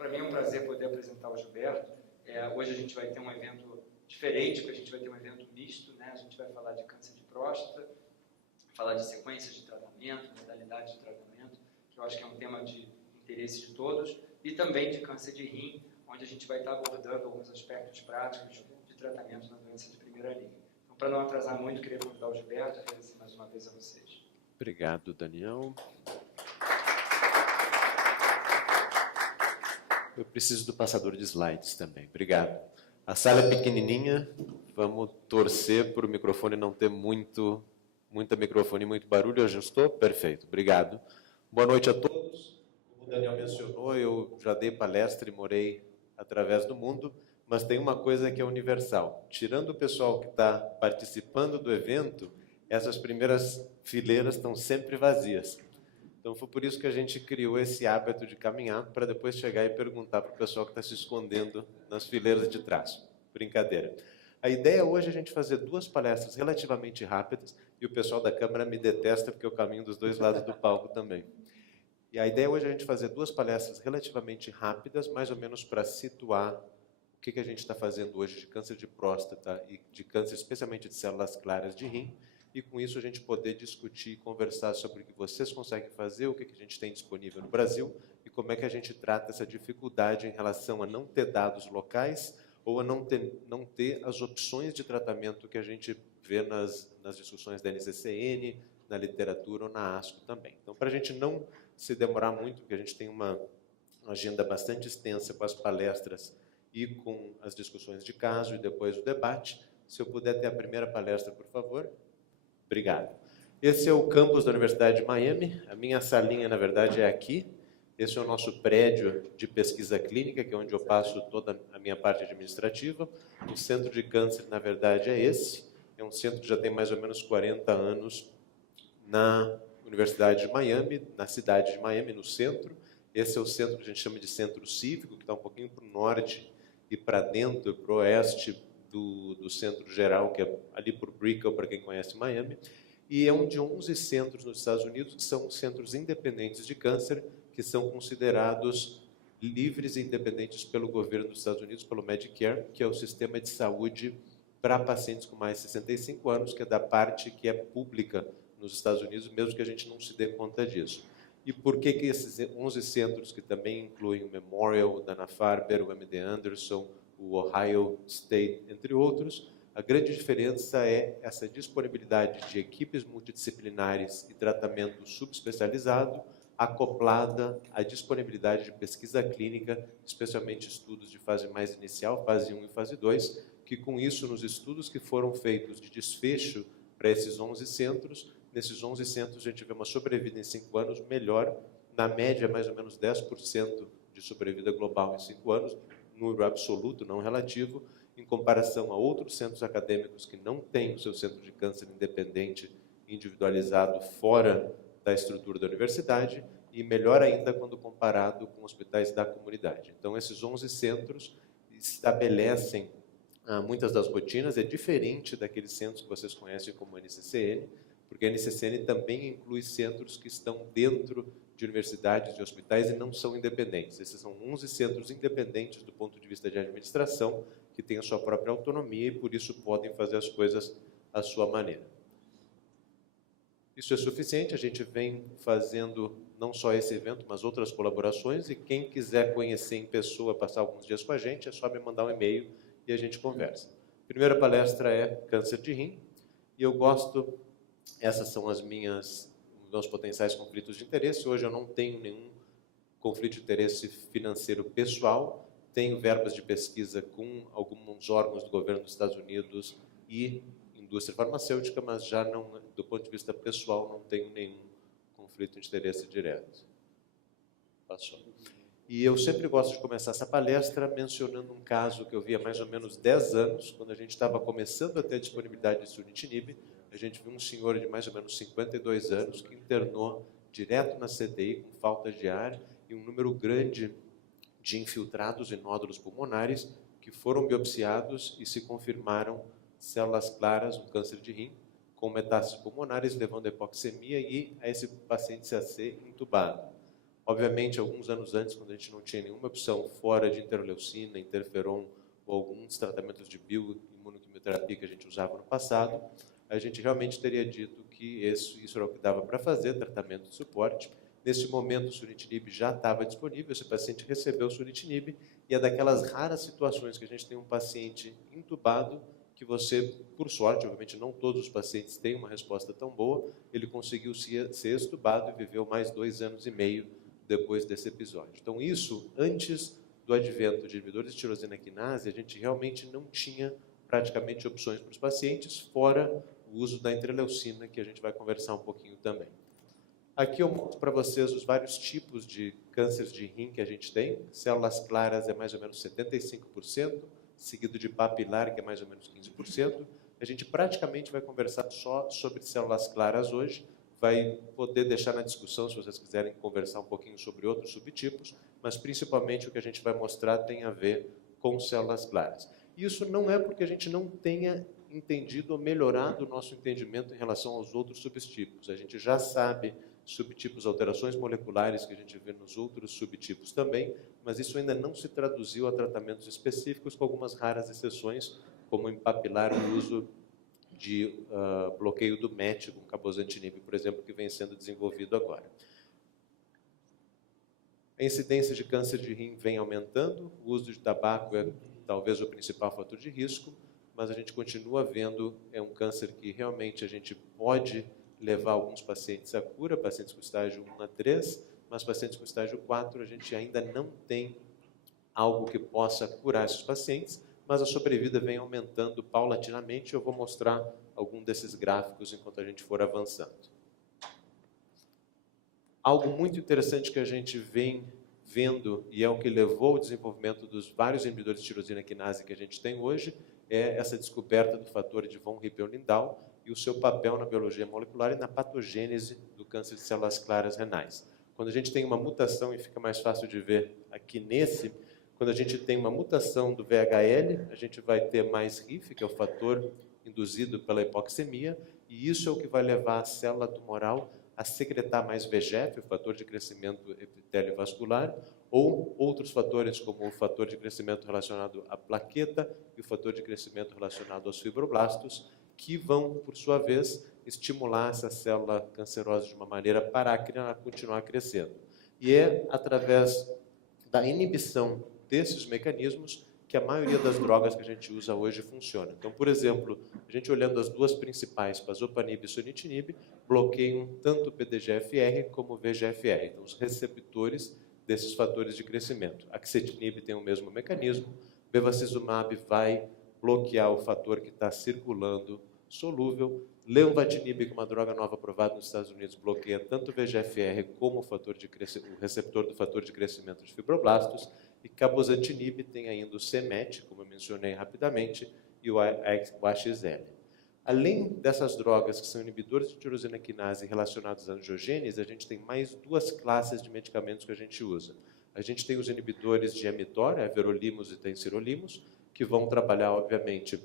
para mim é um prazer poder apresentar o Gilberto. Hoje a gente vai ter um evento diferente, porque a gente vai ter um evento misto, né? A gente vai falar de câncer de próstata, falar de sequências de tratamento, modalidades de tratamento, que eu acho que é um tema de interesse de todos, e também de câncer de rim, onde a gente vai estar abordando alguns aspectos práticos de tratamento na doença de primeira linha. Então, para não atrasar muito, queria convidar o Gilberto e agradecer mais uma vez a vocês. Obrigado, Daniel. Eu preciso do passador de slides também. Obrigado. A sala é pequenininha, vamos torcer para o microfone não ter muita microfone e muito barulho. Ajustou? Perfeito. Obrigado. Boa noite a todos. Como o Daniel mencionou, eu já dei palestra e morei através do mundo, mas tem uma coisa que é universal. Tirando o pessoal que está participando do evento, essas primeiras fileiras estão sempre vazias. Então, foi por isso que a gente criou esse hábito de caminhar, para depois chegar e perguntar para o pessoal que está se escondendo nas fileiras de trás. Brincadeira. A ideia hoje é a gente fazer 2 palestras relativamente rápidas, e o pessoal da câmera me detesta, porque eu caminho dos 2 lados do palco também. E a ideia hoje é a gente fazer 2 palestras relativamente rápidas, mais ou menos para situar o que a gente está fazendo hoje de câncer de próstata e de câncer, especialmente de células claras de rim, e com isso a gente poder discutir e conversar sobre o que vocês conseguem fazer, o que a gente tem disponível no Brasil e como é que a gente trata essa dificuldade em relação a não ter dados locais ou a não ter as opções de tratamento que a gente vê nas discussões da NCCN, na literatura ou na ASCO também. Então, para a gente não se demorar muito, porque a gente tem uma agenda bastante extensa com as palestras e com as discussões de caso e depois o debate, se eu puder ter a primeira palestra, por favor. Obrigado. Esse é o campus da Universidade de Miami. A minha salinha, na verdade, é aqui. Esse é o nosso prédio de pesquisa clínica, que é onde eu passo toda a minha parte administrativa. O centro de câncer, na verdade, é esse. É um centro que já tem mais ou menos 40 anos na Universidade de Miami, na cidade de Miami, no centro. Esse é o centro que a gente chama de centro cívico, que está um pouquinho para o norte e para dentro, para o oeste do centro geral, que é ali por Brickell, para quem conhece Miami, e é um de 11 centros nos Estados Unidos, que são centros independentes de câncer, que são considerados livres e independentes pelo governo dos Estados Unidos, pelo Medicare, que é o sistema de saúde para pacientes com mais de 65 anos, que é da parte que é pública nos Estados Unidos, mesmo que a gente não se dê conta disso. E por que esses 11 centros, que também incluem o Memorial, o Dana-Farber, o MD Anderson, o Ohio State, entre outros, a grande diferença é essa disponibilidade de equipes multidisciplinares e tratamento subespecializado, acoplada à disponibilidade de pesquisa clínica, especialmente estudos de fase mais inicial, fase 1 e fase 2, que com isso, nos estudos que foram feitos de desfecho para esses 11 centros, nesses 11 centros a gente vê uma sobrevida em 5 anos melhor, na média mais ou menos 10% de sobrevida global em 5 anos, número absoluto, não relativo, em comparação a outros centros acadêmicos que não têm o seu centro de câncer independente, individualizado, fora da estrutura da universidade, e melhor ainda quando comparado com hospitais da comunidade. Então, esses 11 centros estabelecem muitas das rotinas, é diferente daqueles centros que vocês conhecem como a NCCN, porque a NCCN também inclui centros que estão dentro de universidades e hospitais e não são independentes. Esses são 11 centros independentes do ponto de vista de administração, que têm a sua própria autonomia e, por isso, podem fazer as coisas à sua maneira. Isso é suficiente, a gente vem fazendo não só esse evento, mas outras colaborações, e quem quiser conhecer em pessoa, passar alguns dias com a gente, é só me mandar um e-mail e a gente conversa. A primeira palestra é câncer de rim, e eu gosto, essas são os meus potenciais conflitos de interesse. Hoje eu não tenho nenhum conflito de interesse financeiro pessoal, tenho verbas de pesquisa com alguns órgãos do governo dos Estados Unidos e indústria farmacêutica, mas já não, do ponto de vista pessoal, não tenho nenhum conflito de interesse direto. Passou. E eu sempre gosto de começar essa palestra mencionando um caso que eu vi há mais ou menos 10 anos, quando a gente estava começando a ter disponibilidade de sunitinib. A gente viu um senhor de mais ou menos 52 anos que internou direto na CTI com falta de ar e um número grande de infiltrados e nódulos pulmonares que foram biopsiados e se confirmaram células claras, um câncer de rim, com metástases pulmonares, levando a hipoxemia e a esse paciente a ser entubado. Obviamente, alguns anos antes, quando a gente não tinha nenhuma opção fora de interleucina, interferon ou alguns tratamentos de bioimunoquimioterapia que a gente usava no passado, a gente realmente teria dito que isso era o que dava para fazer, tratamento de suporte. Nesse momento, o sunitinib já estava disponível, esse paciente recebeu o sunitinib, e é daquelas raras situações que a gente tem um paciente intubado, que você, por sorte, obviamente não todos os pacientes têm uma resposta tão boa, ele conseguiu ser extubado e viveu mais 2 anos e meio depois desse episódio. Então isso, antes do advento de inibidores de tirosina quinase, a gente realmente não tinha praticamente opções para os pacientes, fora o uso da interleucina, que a gente vai conversar um pouquinho também. Aqui eu mostro para vocês os vários tipos de cânceres de rim que a gente tem. Células claras é mais ou menos 75%, seguido de papilar, que é mais ou menos 15%. A gente praticamente vai conversar só sobre células claras hoje. Vai poder deixar na discussão, se vocês quiserem conversar um pouquinho sobre outros subtipos, mas principalmente o que a gente vai mostrar tem a ver com células claras. Isso não é porque a gente não tenha entendido ou melhorado o nosso entendimento em relação aos outros subtipos. A gente já sabe subtipos, alterações moleculares que a gente vê nos outros subtipos também, mas isso ainda não se traduziu a tratamentos específicos, com algumas raras exceções, como em papilar o uso de bloqueio do MET com cabozantinib, por exemplo, que vem sendo desenvolvido agora. A incidência de câncer de rim vem aumentando, o uso de tabaco é talvez o principal fator de risco, mas a gente continua vendo, é um câncer que realmente a gente pode levar alguns pacientes à cura, pacientes com estágio 1 a 3, mas pacientes com estágio 4 a gente ainda não tem algo que possa curar esses pacientes, mas a sobrevida vem aumentando paulatinamente. Eu vou mostrar algum desses gráficos enquanto a gente for avançando. Algo muito interessante que a gente vem vendo, e é o que levou ao desenvolvimento dos vários inibidores de tirosina quinase que a gente tem hoje, é essa descoberta do fator de von Hippel-Lindau e o seu papel na biologia molecular e na patogênese do câncer de células claras renais. Quando a gente tem uma mutação, e fica mais fácil de ver aqui nesse, quando a gente tem uma mutação do VHL, a gente vai ter mais RIF, que é o fator induzido pela hipoxemia, e isso é o que vai levar a célula tumoral a secretar mais VEGF, o fator de crescimento epitélio vascular, ou outros fatores como o fator de crescimento relacionado à plaqueta e o fator de crescimento relacionado aos fibroblastos, que vão, por sua vez, estimular essa célula cancerosa de uma maneira parácrina a continuar crescendo. E é através da inibição desses mecanismos que a maioria das drogas que a gente usa hoje funciona. Então, por exemplo, a gente olhando as duas principais, pazopanib e sunitinib, bloqueiam tanto o PDGFR como o VEGFR, então os receptores desses fatores de crescimento. A axitinib tem o mesmo mecanismo, bevacizumab vai bloquear o fator que está circulando solúvel, lenvatinib, que é uma droga nova aprovada nos Estados Unidos, bloqueia tanto o VEGFR como o receptor do fator de crescimento de fibroblastos, e cabozantinib tem ainda o CMET, como eu mencionei rapidamente, e o AXL. Além dessas drogas que são inibidores de tirosina quinase relacionados à angiogênese, a gente tem mais duas classes de medicamentos que a gente usa. A gente tem os inibidores de mTOR, everolimus e tensirolimos, que vão trabalhar, obviamente,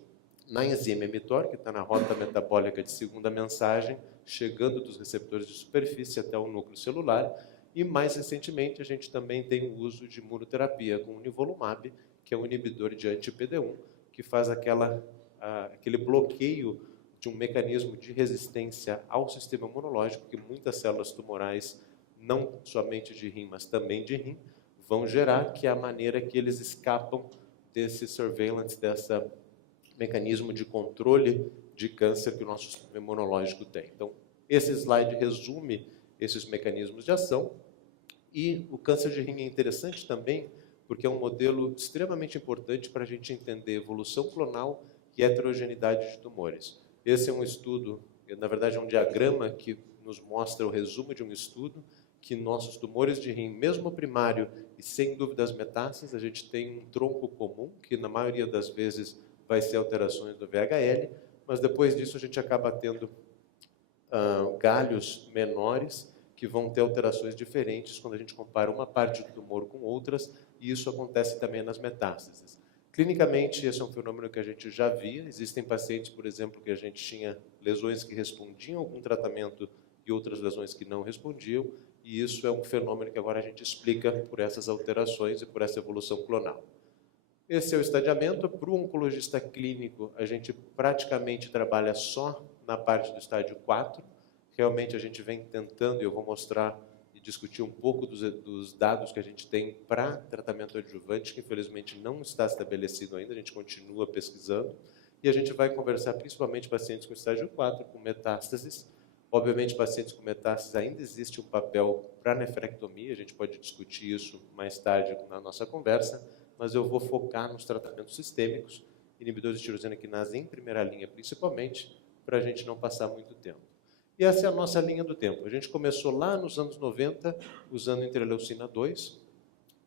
na enzima mTOR, que está na rota metabólica de segunda mensagem, chegando dos receptores de superfície até o núcleo celular. E, mais recentemente, a gente também tem o uso de imunoterapia com o nivolumab, que é um inibidor de anti-PD1, que faz aquele bloqueio de um mecanismo de resistência ao sistema imunológico que muitas células tumorais, não somente de rim, mas também de rim, vão gerar, que é a maneira que eles escapam desse surveillance, desse mecanismo de controle de câncer que o nosso sistema imunológico tem. Então, esse slide resume esses mecanismos de ação. E o câncer de rim é interessante também, porque é um modelo extremamente importante para a gente entender evolução clonal e heterogeneidade de tumores. Esse é um estudo, na verdade é um diagrama que nos mostra o resumo de um estudo, que nossos tumores de rim, mesmo primário e sem dúvidas metástases, a gente tem um tronco comum, que na maioria das vezes vai ser alterações do VHL, mas depois disso a gente acaba tendo galhos menores, que vão ter alterações diferentes quando a gente compara uma parte do tumor com outras, e isso acontece também nas metástases. Clinicamente, esse é um fenômeno que a gente já via. Existem pacientes, por exemplo, que a gente tinha lesões que respondiam a algum tratamento e outras lesões que não respondiam, e isso é um fenômeno que agora a gente explica por essas alterações e por essa evolução clonal. Esse é o estadiamento. Para o oncologista clínico, a gente praticamente trabalha só na parte do estádio 4. Realmente a gente vem tentando, e eu vou mostrar e discutir um pouco dos dados que a gente tem para tratamento adjuvante, que infelizmente não está estabelecido ainda, a gente continua pesquisando. E a gente vai conversar principalmente pacientes com estágio 4, com metástases. Obviamente, pacientes com metástases ainda existe um papel para nefrectomia, a gente pode discutir isso mais tarde na nossa conversa, mas eu vou focar nos tratamentos sistêmicos, inibidores de tirosina quinase em primeira linha principalmente, para a gente não passar muito tempo. E essa é a nossa linha do tempo. A gente começou lá nos anos 90, usando interleucina 2.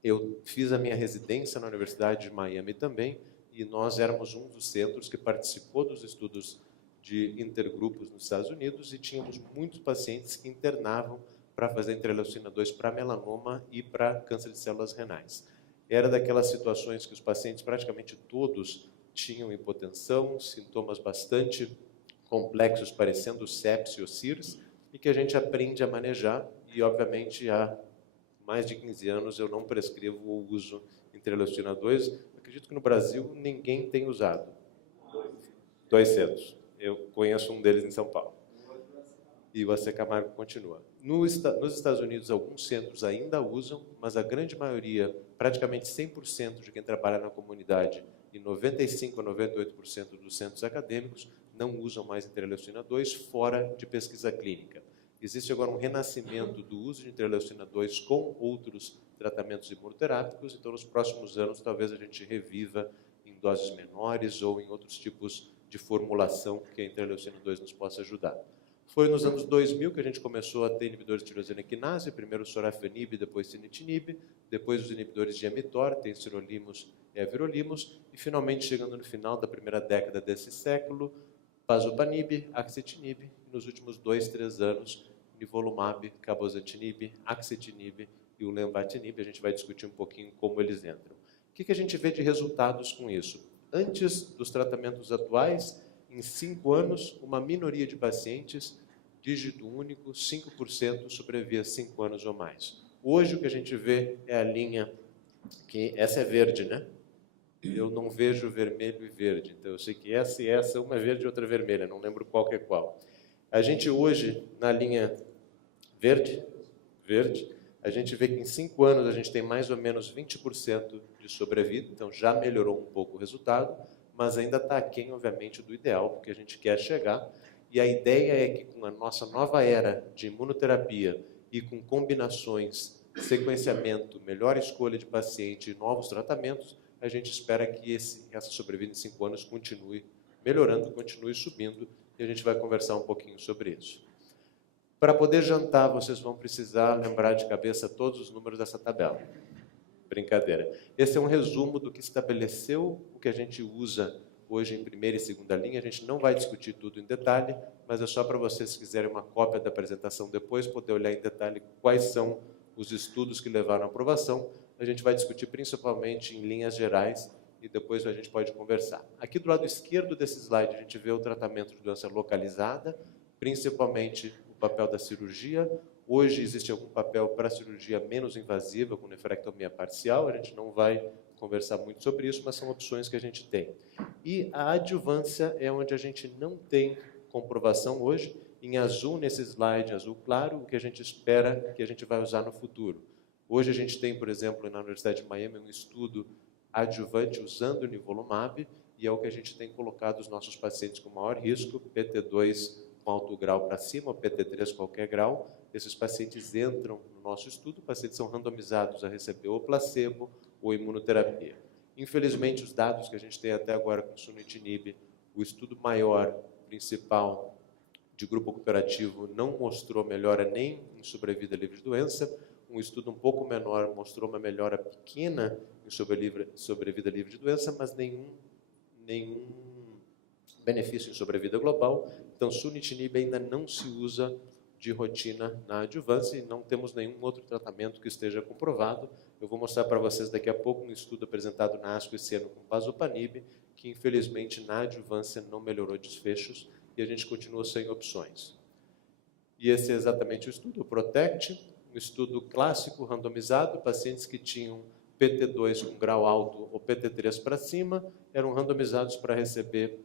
Eu fiz a minha residência na Universidade de Miami também, e nós éramos um dos centros que participou dos estudos de intergrupos nos Estados Unidos, e tínhamos muitos pacientes que internavam para fazer interleucina 2 para melanoma e para câncer de células renais. Era daquelas situações que os pacientes, praticamente todos, tinham hipotensão, sintomas bastante complexos, parecendo sepse ou CIRS, e que a gente aprende a manejar, e obviamente há mais de 15 anos eu não prescrevo o uso de interleucina 2. Acredito que no Brasil ninguém tem usado. 2 centros. Eu conheço um deles em São Paulo. E o AC Camargo continua. Nos Estados Unidos, alguns centros ainda usam, mas a grande maioria, praticamente 100% de quem trabalha na comunidade e 95% a 98% dos centros acadêmicos não usam mais interleucina 2 fora de pesquisa clínica. Existe agora um renascimento do uso de interleucina 2 com outros tratamentos imunoterápicos, então nos próximos anos talvez a gente reviva em doses menores ou em outros tipos de formulação que a interleucina 2 nos possa ajudar. Foi nos anos 2000 que a gente começou a ter inibidores de tirosina quinase, primeiro o sorafenib, depois sunitinib, depois os inibidores de mTOR, tem sirolimus e everolimus, e finalmente chegando no final da primeira década desse século, pazopanib, axitinib, e nos últimos 2, 3 anos, nivolumab, cabozantinib, axitinib e o lenvatinib. A gente vai discutir um pouquinho como eles entram. O que a gente vê de resultados com isso? Antes dos tratamentos atuais, em 5 anos, uma minoria de pacientes, dígito único, 5% sobrevivia 5 anos ou mais. Hoje o que a gente vê é a linha, que essa é verde, né? Eu não vejo vermelho e verde, então eu sei que essa e essa, uma é verde e outra é vermelha, não lembro qual que é qual. A gente hoje, na linha verde, a gente vê que em 5 anos a gente tem mais ou menos 20% de sobrevida, então já melhorou um pouco o resultado, mas ainda está aquém, obviamente, do ideal, porque a gente quer chegar. E a ideia é que com a nossa nova era de imunoterapia e com combinações, sequenciamento, melhor escolha de paciente e novos tratamentos, a gente espera que essa sobrevida em 5 anos continue melhorando, continue subindo, e a gente vai conversar um pouquinho sobre isso. Para poder jantar, vocês vão precisar lembrar de cabeça todos os números dessa tabela. Brincadeira. Esse é um resumo do que estabeleceu o que a gente usa hoje em primeira e segunda linha. A gente não vai discutir tudo em detalhe, mas é só para vocês, se quiserem uma cópia da apresentação depois, poder olhar em detalhe quais são os estudos que levaram à aprovação. A gente vai discutir principalmente em linhas gerais e depois a gente pode conversar. Aqui do lado esquerdo desse slide, a gente vê o tratamento de doença localizada, principalmente o papel da cirurgia. Hoje existe algum papel para cirurgia menos invasiva, com nefrectomia parcial. A gente não vai conversar muito sobre isso, mas são opções que a gente tem. E a adjuvância é onde a gente não tem comprovação hoje. Em azul, nesse slide, azul claro, o que a gente espera que a gente vai usar no futuro. Hoje a gente tem, por exemplo, na Universidade de Miami, um estudo adjuvante usando o nivolumab, e é o que a gente tem colocado os nossos pacientes com maior risco, PT2 com alto grau para cima, PT3 qualquer grau. Esses pacientes entram no nosso estudo, pacientes são randomizados a receber ou placebo ou imunoterapia. Infelizmente, os dados que a gente tem até agora com sunitinib, o estudo maior, principal, de grupo cooperativo, não mostrou melhora nem em sobrevida livre de doença. Um estudo um pouco menor mostrou uma melhora pequena em sobrevida livre de doença, mas nenhum benefício em sobrevida global. Então, sunitinib ainda não se usa de rotina na adjuvância e não temos nenhum outro tratamento que esteja comprovado. Eu vou mostrar para vocês daqui a pouco um estudo apresentado na ASCO esse ano com pazopanib, que infelizmente na adjuvância não melhorou desfechos e a gente continua sem opções. E esse é exatamente o estudo, o PROTECT. um estudo clássico, randomizado, pacientes que tinham PT2 com grau alto ou PT3 para cima, eram randomizados para receber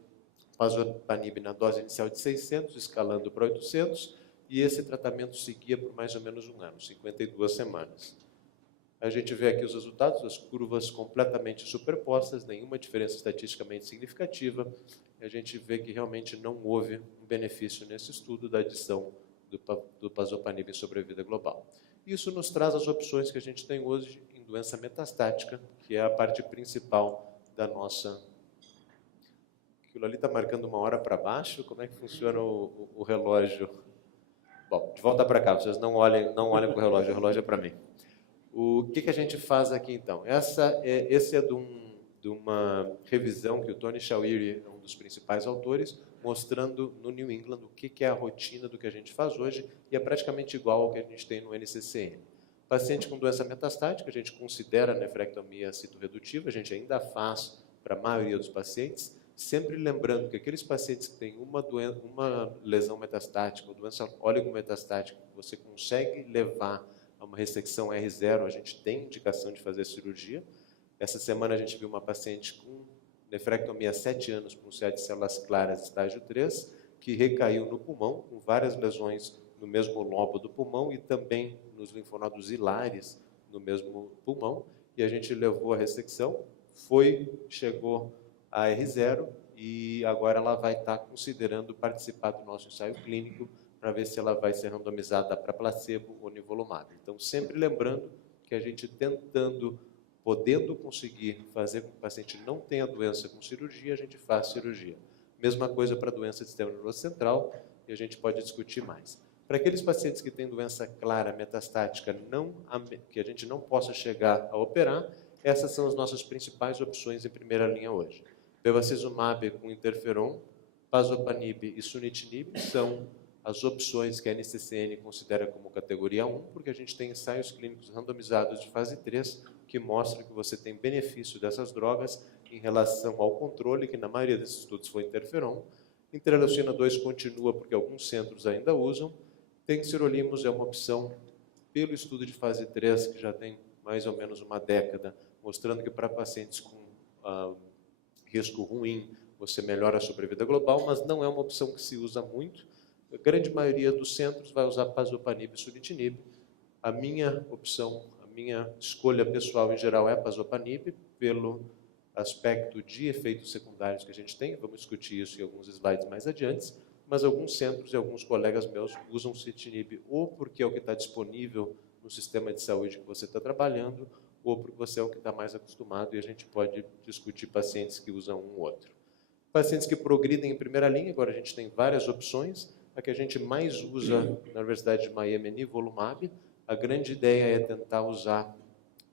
pazopanib na dose inicial de 600, escalando para 800, e esse tratamento seguia por mais ou menos um ano, 52 semanas. A gente vê aqui os resultados, as curvas completamente superpostas, nenhuma diferença estatisticamente significativa, e a gente vê que realmente não houve um benefício nesse estudo da adição do pazopanib em sobrevida global. Isso nos traz as opções que a gente tem hoje em doença metastática, que é a parte principal da nossa... Aquilo ali está marcando uma hora para baixo? Como é que funciona o relógio? Bom, de volta para cá, vocês não olhem para o relógio é para mim. O que a gente faz aqui, então? Esse é de uma revisão que o Tony Shawiri é um dos principais autores, mostrando no New England o que é a rotina do que a gente faz hoje, e é praticamente igual ao que a gente tem no NCCN. Paciente com doença metastática, a gente considera a nefrectomia citoredutiva, a gente ainda faz para a maioria dos pacientes, sempre lembrando que aqueles pacientes que têm uma lesão metastática ou doença oligometastática, que você consegue levar a uma ressecção R0, a gente tem indicação de fazer cirurgia. Essa semana a gente viu uma paciente com nefrectomia há 7 anos, com CA de células claras, estágio 3, que recaiu no pulmão, com várias lesões no mesmo lobo do pulmão e também nos linfonodos hilares no mesmo pulmão, e a gente levou a ressecção, chegou a R0, e agora ela vai estar considerando participar do nosso ensaio clínico para ver se ela vai ser randomizada para placebo ou nivolumab. Então, sempre lembrando que a gente podendo conseguir fazer com que o paciente não tenha doença com cirurgia, a gente faz cirurgia. Mesma coisa para a doença do sistema nervoso central, e a gente pode discutir mais. Para aqueles pacientes que têm doença clara, metastática, que a gente não possa chegar a operar, essas são as nossas principais opções em primeira linha hoje. Bevacizumab com interferon, pazopanib e sunitinib são as opções que a NCCN considera como categoria 1, porque a gente tem ensaios clínicos randomizados de fase 3 que mostram que você tem benefício dessas drogas em relação ao controle, que na maioria desses estudos foi interferon. Interleucina 2 continua porque alguns centros ainda usam. Tensirolimos é uma opção pelo estudo de fase 3, que já tem mais ou menos uma década, mostrando que para pacientes com risco ruim, você melhora a sobrevida global, mas não é uma opção que se usa muito. A grande maioria dos centros vai usar pazopanib e sunitinib. A minha opção, a minha escolha pessoal em geral é pazopanib, pelo aspecto de efeitos secundários que a gente tem. Vamos discutir isso em alguns slides mais adiante. Mas alguns centros e alguns colegas meus usam sunitinib ou porque é o que está disponível no sistema de saúde que você está trabalhando, ou porque você é o que está mais acostumado, e a gente pode discutir pacientes que usam um ou outro. Pacientes que progridem em primeira linha, agora a gente tem várias opções. A que a gente mais usa na Universidade de Miami é nivolumab. A grande ideia é tentar usar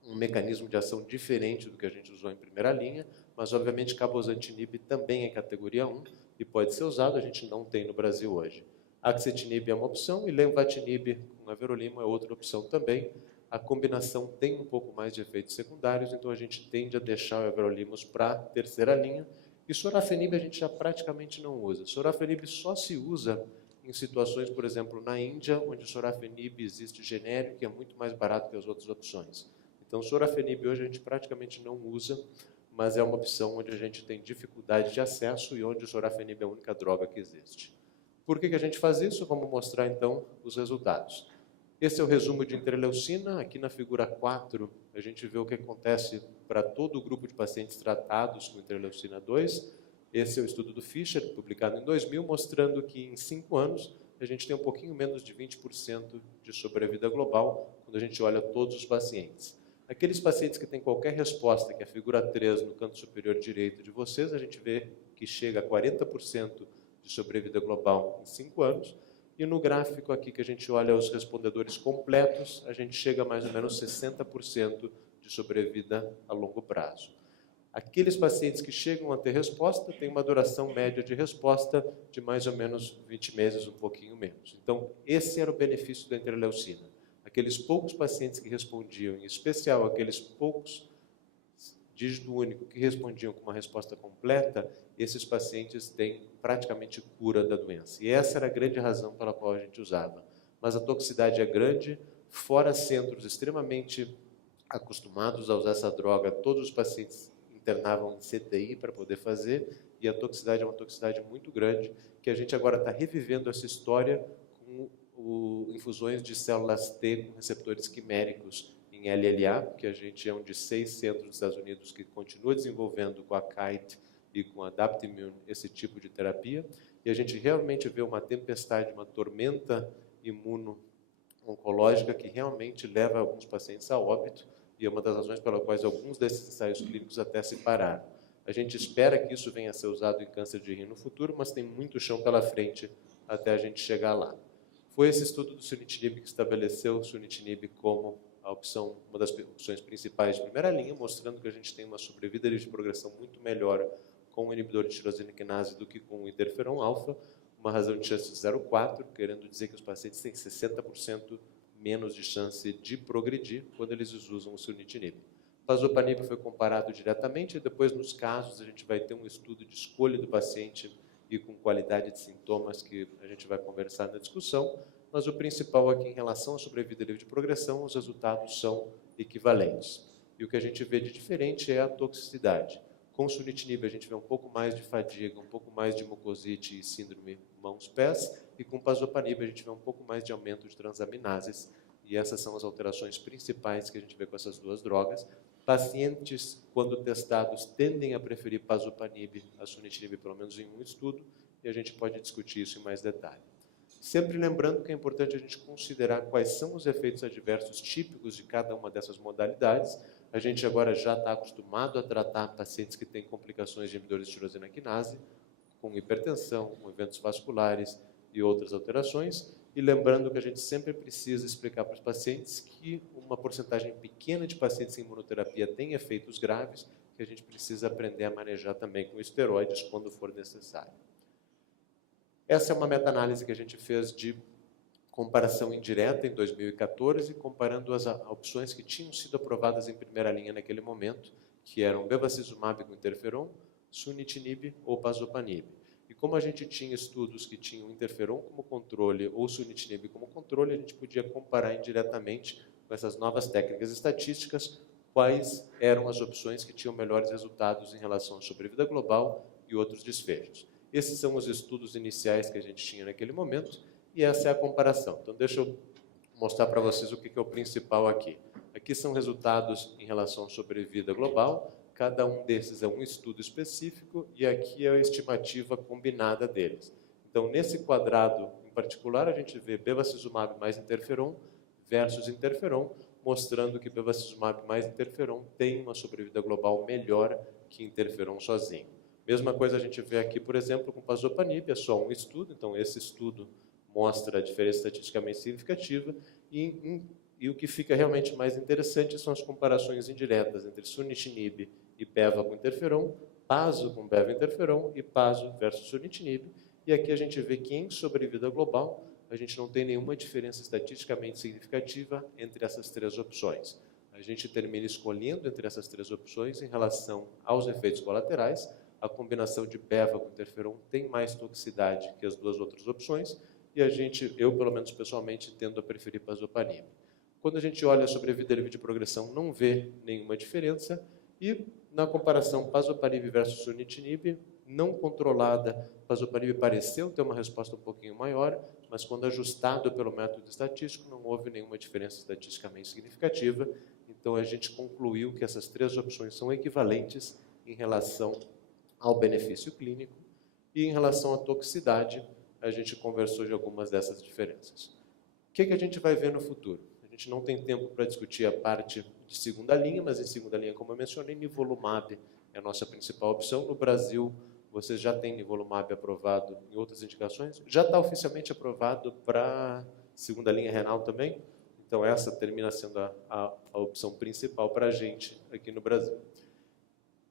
um mecanismo de ação diferente do que a gente usou em primeira linha, mas obviamente cabozantinib também é categoria 1 e pode ser usado, a gente não tem no Brasil hoje. Axitinib é uma opção e lenvatinib com everolimo é outra opção também. A combinação tem um pouco mais de efeitos secundários, então a gente tende a deixar o everolimus para a terceira linha. E sorafenib a gente já praticamente não usa. Sorafenib só se usa em situações, por exemplo, na Índia, onde o sorafenib existe genérico e é muito mais barato que as outras opções. Então, sorafenib hoje a gente praticamente não usa, mas é uma opção onde a gente tem dificuldade de acesso e onde o sorafenib é a única droga que existe. Por que a gente faz isso? Vamos mostrar, então, os resultados. Esse é o resumo de interleucina. Aqui na figura 4, a gente vê o que acontece para todo o grupo de pacientes tratados com interleucina 2. Esse é o estudo do Fischer, publicado em 2000, mostrando que em 5 anos a gente tem um pouquinho menos de 20% de sobrevida global quando a gente olha todos os pacientes. Aqueles pacientes que têm qualquer resposta, que é a figura 3 no canto superior direito de vocês, a gente vê que chega a 40% de sobrevida global em 5 anos. E no gráfico aqui que a gente olha os respondedores completos, a gente chega a mais ou menos 60% de sobrevida a longo prazo. Aqueles pacientes que chegam a ter resposta têm uma duração média de resposta de mais ou menos 20 meses, um pouquinho menos. Então, esse era o benefício da interleucina. Aqueles poucos pacientes que respondiam, em especial aqueles poucos dígito único que respondiam com uma resposta completa, esses pacientes têm praticamente cura da doença. E essa era a grande razão pela qual a gente usava. Mas a toxicidade é grande, fora centros extremamente acostumados a usar essa droga, todos os pacientes internavam em CTI para poder fazer, e a toxicidade é uma toxicidade muito grande, que a gente agora está revivendo essa história com infusões de células T com receptores quiméricos em LLA, que a gente é um de 6 centros dos Estados Unidos que continua desenvolvendo com a Kite e com a Adaptimmune esse tipo de terapia, e a gente realmente vê uma tempestade, uma tormenta imuno-oncológica que realmente leva alguns pacientes a óbito, e é uma das razões pelas quais alguns desses ensaios clínicos até se pararam. A gente espera que isso venha a ser usado em câncer de rim no futuro, mas tem muito chão pela frente até a gente chegar lá. Foi esse estudo do sunitinib que estabeleceu o sunitinib como a opção, uma das opções principais de primeira linha, mostrando que a gente tem uma sobrevida de progressão muito melhor com o inibidor de tirosina quinase do que com o interferon alfa, uma razão de chance de 0,4, querendo dizer que os pacientes têm 60% menos de chance de progredir quando eles usam o sunitinib. Pazopanib foi comparado diretamente, e depois nos casos a gente vai ter um estudo de escolha do paciente e com qualidade de sintomas que a gente vai conversar na discussão, mas o principal aqui em relação à sobrevida livre de progressão, os resultados são equivalentes. E o que a gente vê de diferente é a toxicidade. Com sunitinib a gente vê um pouco mais de fadiga, um pouco mais de mucosite e síndrome mãos-pés, e com pazopanib a gente vê um pouco mais de aumento de transaminases, e essas são as alterações principais que a gente vê com essas duas drogas. Pacientes, quando testados, tendem a preferir pazopanib a sunitinib, pelo menos em um estudo, e a gente pode discutir isso em mais detalhe. Sempre lembrando que é importante a gente considerar quais são os efeitos adversos típicos de cada uma dessas modalidades. A gente agora já está acostumado a tratar pacientes que têm complicações de inibidores de tirosina quinase, com hipertensão, com eventos vasculares e outras alterações. E lembrando que a gente sempre precisa explicar para os pacientes que uma porcentagem pequena de pacientes em imunoterapia tem efeitos graves, que a gente precisa aprender a manejar também com esteroides quando for necessário. Essa é uma meta-análise que a gente fez de comparação indireta em 2014, comparando as opções que tinham sido aprovadas em primeira linha naquele momento, que eram bevacizumab com interferon, sunitinib ou pazopanib. E como a gente tinha estudos que tinham interferon como controle ou sunitinib como controle, a gente podia comparar indiretamente com essas novas técnicas estatísticas quais eram as opções que tinham melhores resultados em relação à sobrevida global e outros desfechos. Esses são os estudos iniciais que a gente tinha naquele momento, e essa é a comparação. Então, deixa eu mostrar para vocês o que é o principal aqui. Aqui são resultados em relação à sobrevida global, cada um desses é um estudo específico, e aqui é a estimativa combinada deles. Então, nesse quadrado em particular, a gente vê bevacizumab mais interferon versus interferon, mostrando que bevacizumab mais interferon tem uma sobrevida global melhor que interferon sozinho. Mesma coisa a gente vê aqui, por exemplo, com pazopanib, é só um estudo, então esse estudo mostra a diferença estatisticamente significativa, e o que fica realmente mais interessante são as comparações indiretas entre sunitinib e peva com interferon, pazo com beva interferon e pazo versus sunitinib, e aqui a gente vê que em sobrevida global a gente não tem nenhuma diferença estatisticamente significativa entre essas três opções. A gente termina escolhendo entre essas três opções em relação aos efeitos colaterais. A combinação de beva com interferon tem mais toxicidade que as duas outras opções, e eu pelo menos pessoalmente, tendo a preferir pazopanib. Quando a gente olha a sobrevida livre de progressão, não vê nenhuma diferença, e na comparação pazopanib versus sunitinib, não controlada, pazopanib pareceu ter uma resposta um pouquinho maior, mas quando ajustado pelo método estatístico, não houve nenhuma diferença estatisticamente significativa, então a gente concluiu que essas três opções são equivalentes em relação ao benefício clínico, e em relação à toxicidade, a gente conversou de algumas dessas diferenças. O que a gente vai ver no futuro? A gente não tem tempo para discutir a parte de segunda linha, mas em segunda linha, como eu mencionei, nivolumab é a nossa principal opção. No Brasil, vocês já têm nivolumab aprovado em outras indicações, já está oficialmente aprovado para segunda linha renal também, então essa termina sendo a opção principal para a gente aqui no Brasil.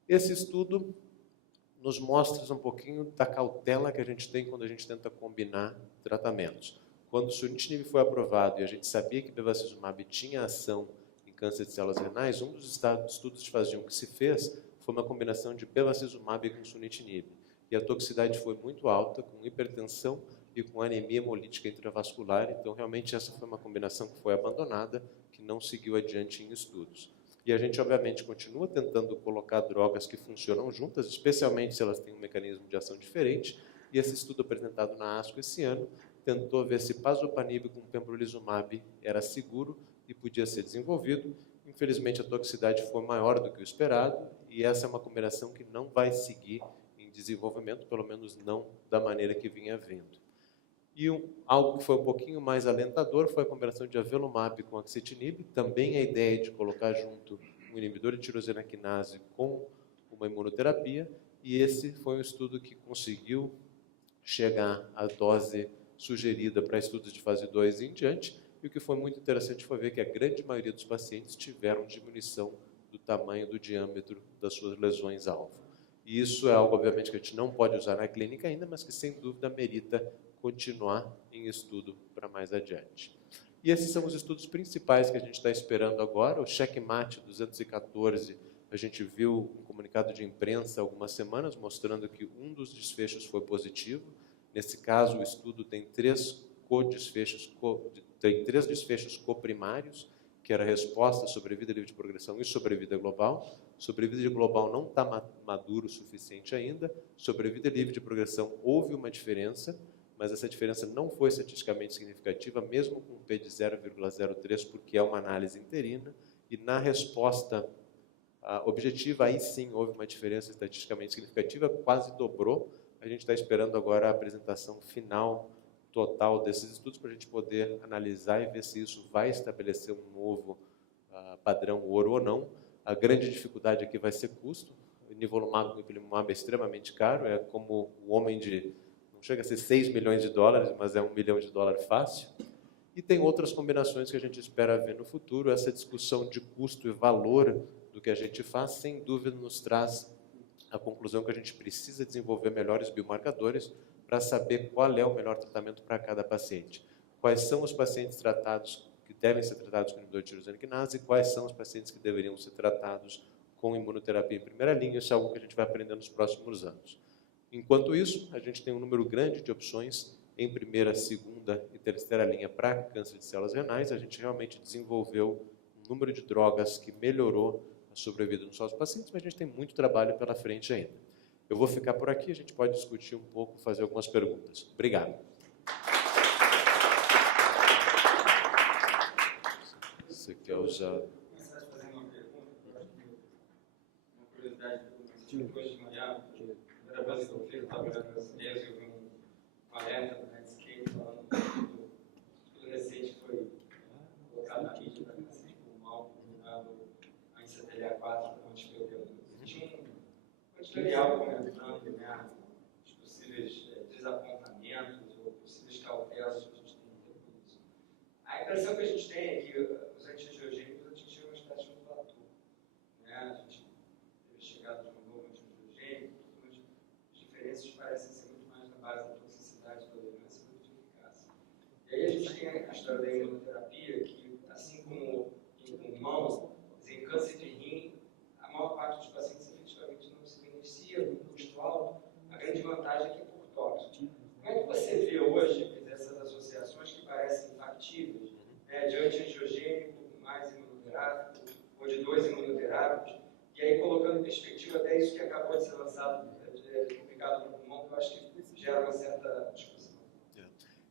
Esse estudo nos mostra um pouquinho da cautela que a gente tem quando a gente tenta combinar tratamentos. Quando o sunitinib foi aprovado e a gente sabia que bevacizumab tinha ação em câncer de células renais, um dos estudos de fase 1 que se fez foi uma combinação de bevacizumab com sunitinib. E a toxicidade foi muito alta, com hipertensão, e com anemia hemolítica intravascular. Então, realmente, essa foi uma combinação que foi abandonada, que não seguiu adiante em estudos. E a gente, obviamente, continua tentando colocar drogas que funcionam juntas, especialmente se elas têm um mecanismo de ação diferente. E esse estudo apresentado na ASCO esse ano tentou ver se pazopanib com pembrolizumab era seguro e podia ser desenvolvido. Infelizmente, a toxicidade foi maior do que o esperado, e essa é uma combinação que não vai seguir em desenvolvimento, pelo menos não da maneira que vinha vindo. E algo que foi um pouquinho mais alentador foi a combinação de avelumab com axitinib, também a ideia de colocar junto um inibidor de tirosina quinase com uma imunoterapia, e esse foi um estudo que conseguiu chegar à dose sugerida para estudos de fase 2 e em diante, e o que foi muito interessante foi ver que a grande maioria dos pacientes tiveram diminuição do tamanho do diâmetro das suas lesões-alvo. E isso é algo, obviamente, que a gente não pode usar na clínica ainda, mas que, sem dúvida, merita continuar em estudo para mais adiante. E esses são os estudos principais que a gente está esperando agora. O CheckMate 214, a gente viu um comunicado de imprensa há algumas semanas mostrando que um dos desfechos foi positivo. Nesse caso, o estudo tem três desfechos coprimários, que era a resposta, sobrevida livre de progressão e sobrevida global. Sobrevida global não está maduro o suficiente ainda. Sobrevida livre de progressão houve uma diferença, mas essa diferença não foi estatisticamente significativa, mesmo com um P de 0,03, porque é uma análise interina. E na resposta objetiva, aí sim houve uma diferença estatisticamente significativa, quase dobrou. A gente está esperando agora a apresentação final total desses estudos para a gente poder analisar e ver se isso vai estabelecer um novo padrão ouro ou não. A grande dificuldade aqui vai ser custo. O nivolumab com ipilimumab é extremamente caro, é como o homem de, não chega a ser 6 milhões de dólares, mas é $1 milhão fácil. E tem outras combinações que a gente espera ver no futuro. Essa discussão de custo e valor do que a gente faz, sem dúvida, nos traz a conclusão que a gente precisa desenvolver melhores biomarcadores para saber qual é o melhor tratamento para cada paciente. Quais são os pacientes tratados que devem ser tratados com inibidor de tirosina quinase e quais são os pacientes que deveriam ser tratados com imunoterapia em primeira linha. Isso é algo que a gente vai aprender nos próximos anos. Enquanto isso, a gente tem um número grande de opções em primeira, segunda e terceira linha para câncer de células renais. A gente realmente desenvolveu um número de drogas que melhorou a sobrevida nos nossos pacientes, mas a gente tem muito trabalho pela frente ainda. Eu vou ficar por aqui, a gente pode discutir um pouco, fazer algumas perguntas. Obrigado. Você quer usar... Você vai fazer uma pergunta? Uma curiosidade que eu hoje de manhã, a primeira vez que eu fiz, estava olhando as ideias, eu vi um alerta do Netscape falando tudo recente que foi colocado na mídia para câncer de pulmão, combinado a CTLA-4 com antipleureus. Tinha um editorial comentando, né, os possíveis desapontamentos ou possíveis cautelas que a gente tem em tudo isso. A impressão que a gente tem é que os antiangiogênicos atingiram uma espécie de platô. Né? A gente teve chegado de um novo antiangiogênico, as diferenças parecem ser muito mais na base da toxicidade, tolerância do que de eficácia. E aí a gente tem a história da imunoterapia, que, assim como em pulmão, em câncer de rim, a maior parte dos pacientes efetivamente não se beneficia do custo alto. A grande vantagem é que é por tóxico. Como é que você vê hoje essas associações que parecem factíveis, né, de antiangiogênico mais imunotráfico, ou de 2 imunoterápicos, e aí colocando em perspectiva até isso que acabou de ser lançado, publicado no pulmão, que eu acho que gera uma certa discussão.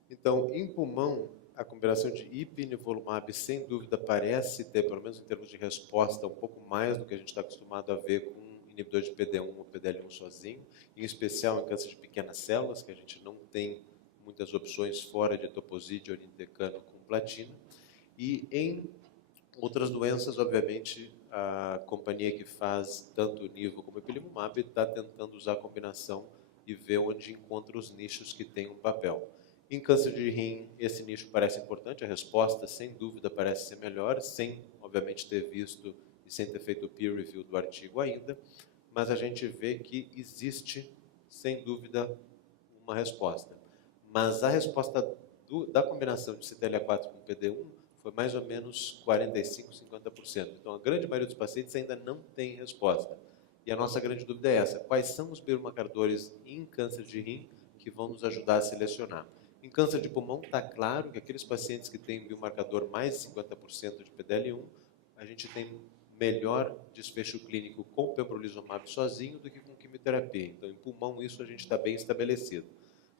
Então, em pulmão, a combinação de IP e nivolumab, sem dúvida, parece ter, pelo menos em termos de resposta, um pouco mais do que a gente está acostumado a ver com inibidor de PD1 ou PDL1 sozinho, em especial em câncer de pequenas células, que a gente não tem muitas opções fora de etoposide, orintecano com platina. E em outras doenças, obviamente, a companhia que faz tanto o nivo como o ipilimumab está tentando usar a combinação e ver onde encontra os nichos que têm um papel. Em câncer de rim, esse nicho parece importante, a resposta, sem dúvida, parece ser melhor, sem, obviamente, ter visto e sem ter feito o peer review do artigo ainda, mas a gente vê que existe, sem dúvida, uma resposta. Mas a resposta da combinação de CTLA-4 com PD1 foi mais ou menos 45%, 50%. Então, a grande maioria dos pacientes ainda não tem resposta. E a nossa grande dúvida é essa: quais são os biomarcadores em câncer de rim que vão nos ajudar a selecionar? Em câncer de pulmão, está claro que aqueles pacientes que têm biomarcador mais de 50% de PDL1, a gente tem melhor desfecho clínico com pembrolizumab sozinho do que com quimioterapia. Então, em pulmão, isso a gente está bem estabelecido.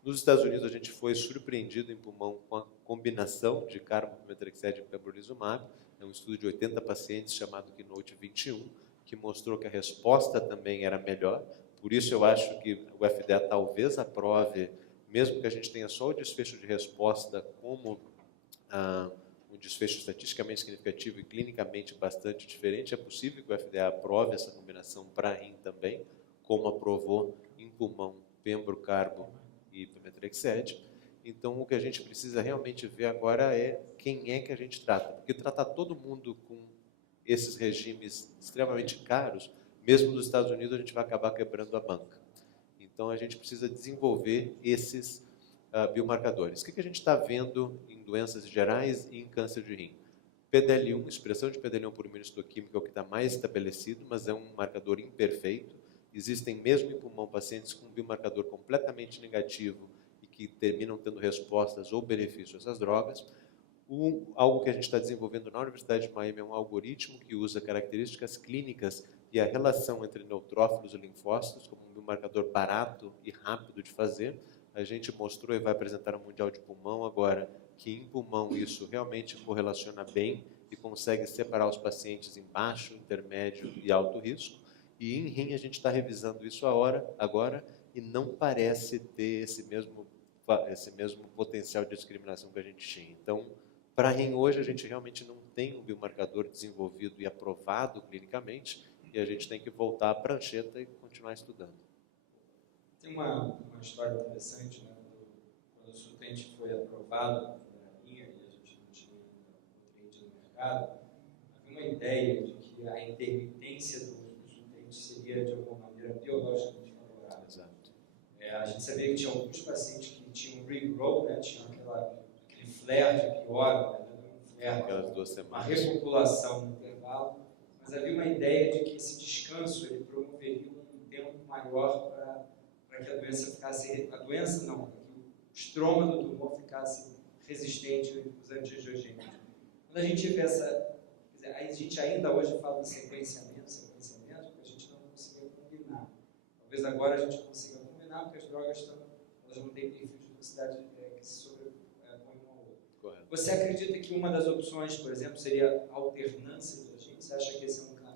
Nos Estados Unidos, a gente foi surpreendido em pulmão com a combinação de carbometrexed e pembrolizumab. É um estudo de 80 pacientes chamado Keynote 21, que mostrou que a resposta também era melhor. Por isso, eu acho que o FDA talvez aprove, mesmo que a gente tenha só o desfecho de resposta como um desfecho estatisticamente significativo e clinicamente bastante diferente, é possível que o FDA aprove essa combinação para rim também, como aprovou em pulmão pembro, carbo e pemetrexed. Então, o que a gente precisa realmente ver agora é quem é que a gente trata, porque tratar todo mundo com esses regimes extremamente caros, mesmo nos Estados Unidos, a gente vai acabar quebrando a banca. Então, a gente precisa desenvolver esses biomarcadores. O que a gente está vendo em doenças gerais e em câncer de rim? PDL1, expressão de PDL1 por imunistoquímica é o que está mais estabelecido, mas é um marcador imperfeito. Existem, mesmo em pulmão, pacientes com um biomarcador completamente negativo e que terminam tendo respostas ou benefício a essas drogas. Algo que a gente está desenvolvendo na Universidade de Miami é um algoritmo que usa características clínicas e a relação entre neutrófilos e linfócitos como um biomarcador barato e rápido de fazer. A gente mostrou e vai apresentar no Mundial de Pulmão agora que em pulmão isso realmente correlaciona bem e consegue separar os pacientes em baixo, intermédio e alto risco. E em rim a gente está revisando isso agora e não parece ter esse mesmo potencial de discriminação que a gente tinha. Então, para rim hoje a gente realmente não tem um biomarcador desenvolvido e aprovado clinicamente e a gente tem que voltar à prancheta e continuar estudando. Tem uma história interessante, né? Quando o Sutent foi aprovado pela linha e a gente não tinha nutriente no mercado, havia uma ideia de que a intermitência do Sutent seria de alguma maneira biologicamente favorável. Exato. A gente sabia que tinha alguns pacientes que tinham regrow, né? Tinham aquele flare de piora, aquelas 2 semanas. Uma repopulação no intervalo, mas havia uma ideia de que esse descanso ele promoveria um tempo maior para que a doença ficasse, que o estroma do tumor ficasse resistente aos antiangiogênicos. Quando a gente vê a gente ainda hoje fala de sequenciamento, porque a gente não conseguiu combinar. Talvez agora a gente consiga combinar, porque as drogas elas não têm perfil de toxicidade que se sobrepõe uma ao outro. Correto. Você acredita que uma das opções, por exemplo, seria a alternância de agentes? Você acha que esse é um caminho?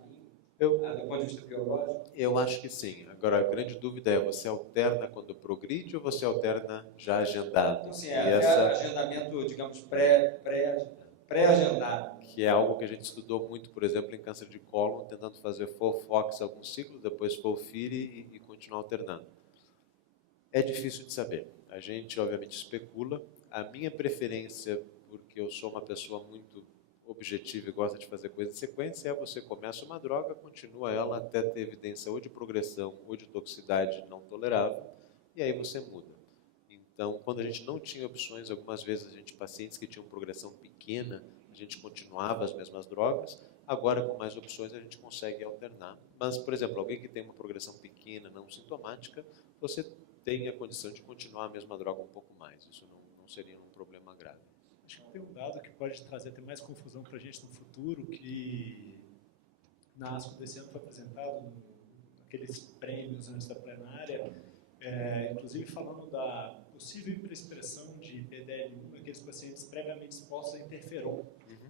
Do ponto de vista biológico? Eu acho que sim. Agora, a grande dúvida é, você alterna quando progride ou você alterna já agendado? Então, sim, agendamento, digamos, pré-agendado. Que é algo que a gente estudou muito, por exemplo, em câncer de cólon, tentando fazer FOLFOX alguns ciclos, depois FOLFIRI e continuar alternando. É difícil de saber. A gente, obviamente, especula. A minha preferência, porque eu sou uma pessoa muito objetiva e gosta de fazer coisas em sequência, é você começa uma droga, continua ela até ter evidência ou de progressão ou de toxicidade não tolerável, e aí você muda. Então, quando a gente não tinha opções, algumas vezes pacientes que tinham progressão pequena, a gente continuava as mesmas drogas. Agora, com mais opções, a gente consegue alternar. Mas, por exemplo, alguém que tem uma progressão pequena, não sintomática, você tem a condição de continuar a mesma droga um pouco mais. Isso não seria um problema grave. Acho que tem um dado que pode trazer até mais confusão para a gente no futuro, que na ASCO desse ano foi apresentado naqueles prêmios antes da plenária, inclusive falando da possível hiperexpressão de PDL1 naqueles pacientes previamente expostos a interferon.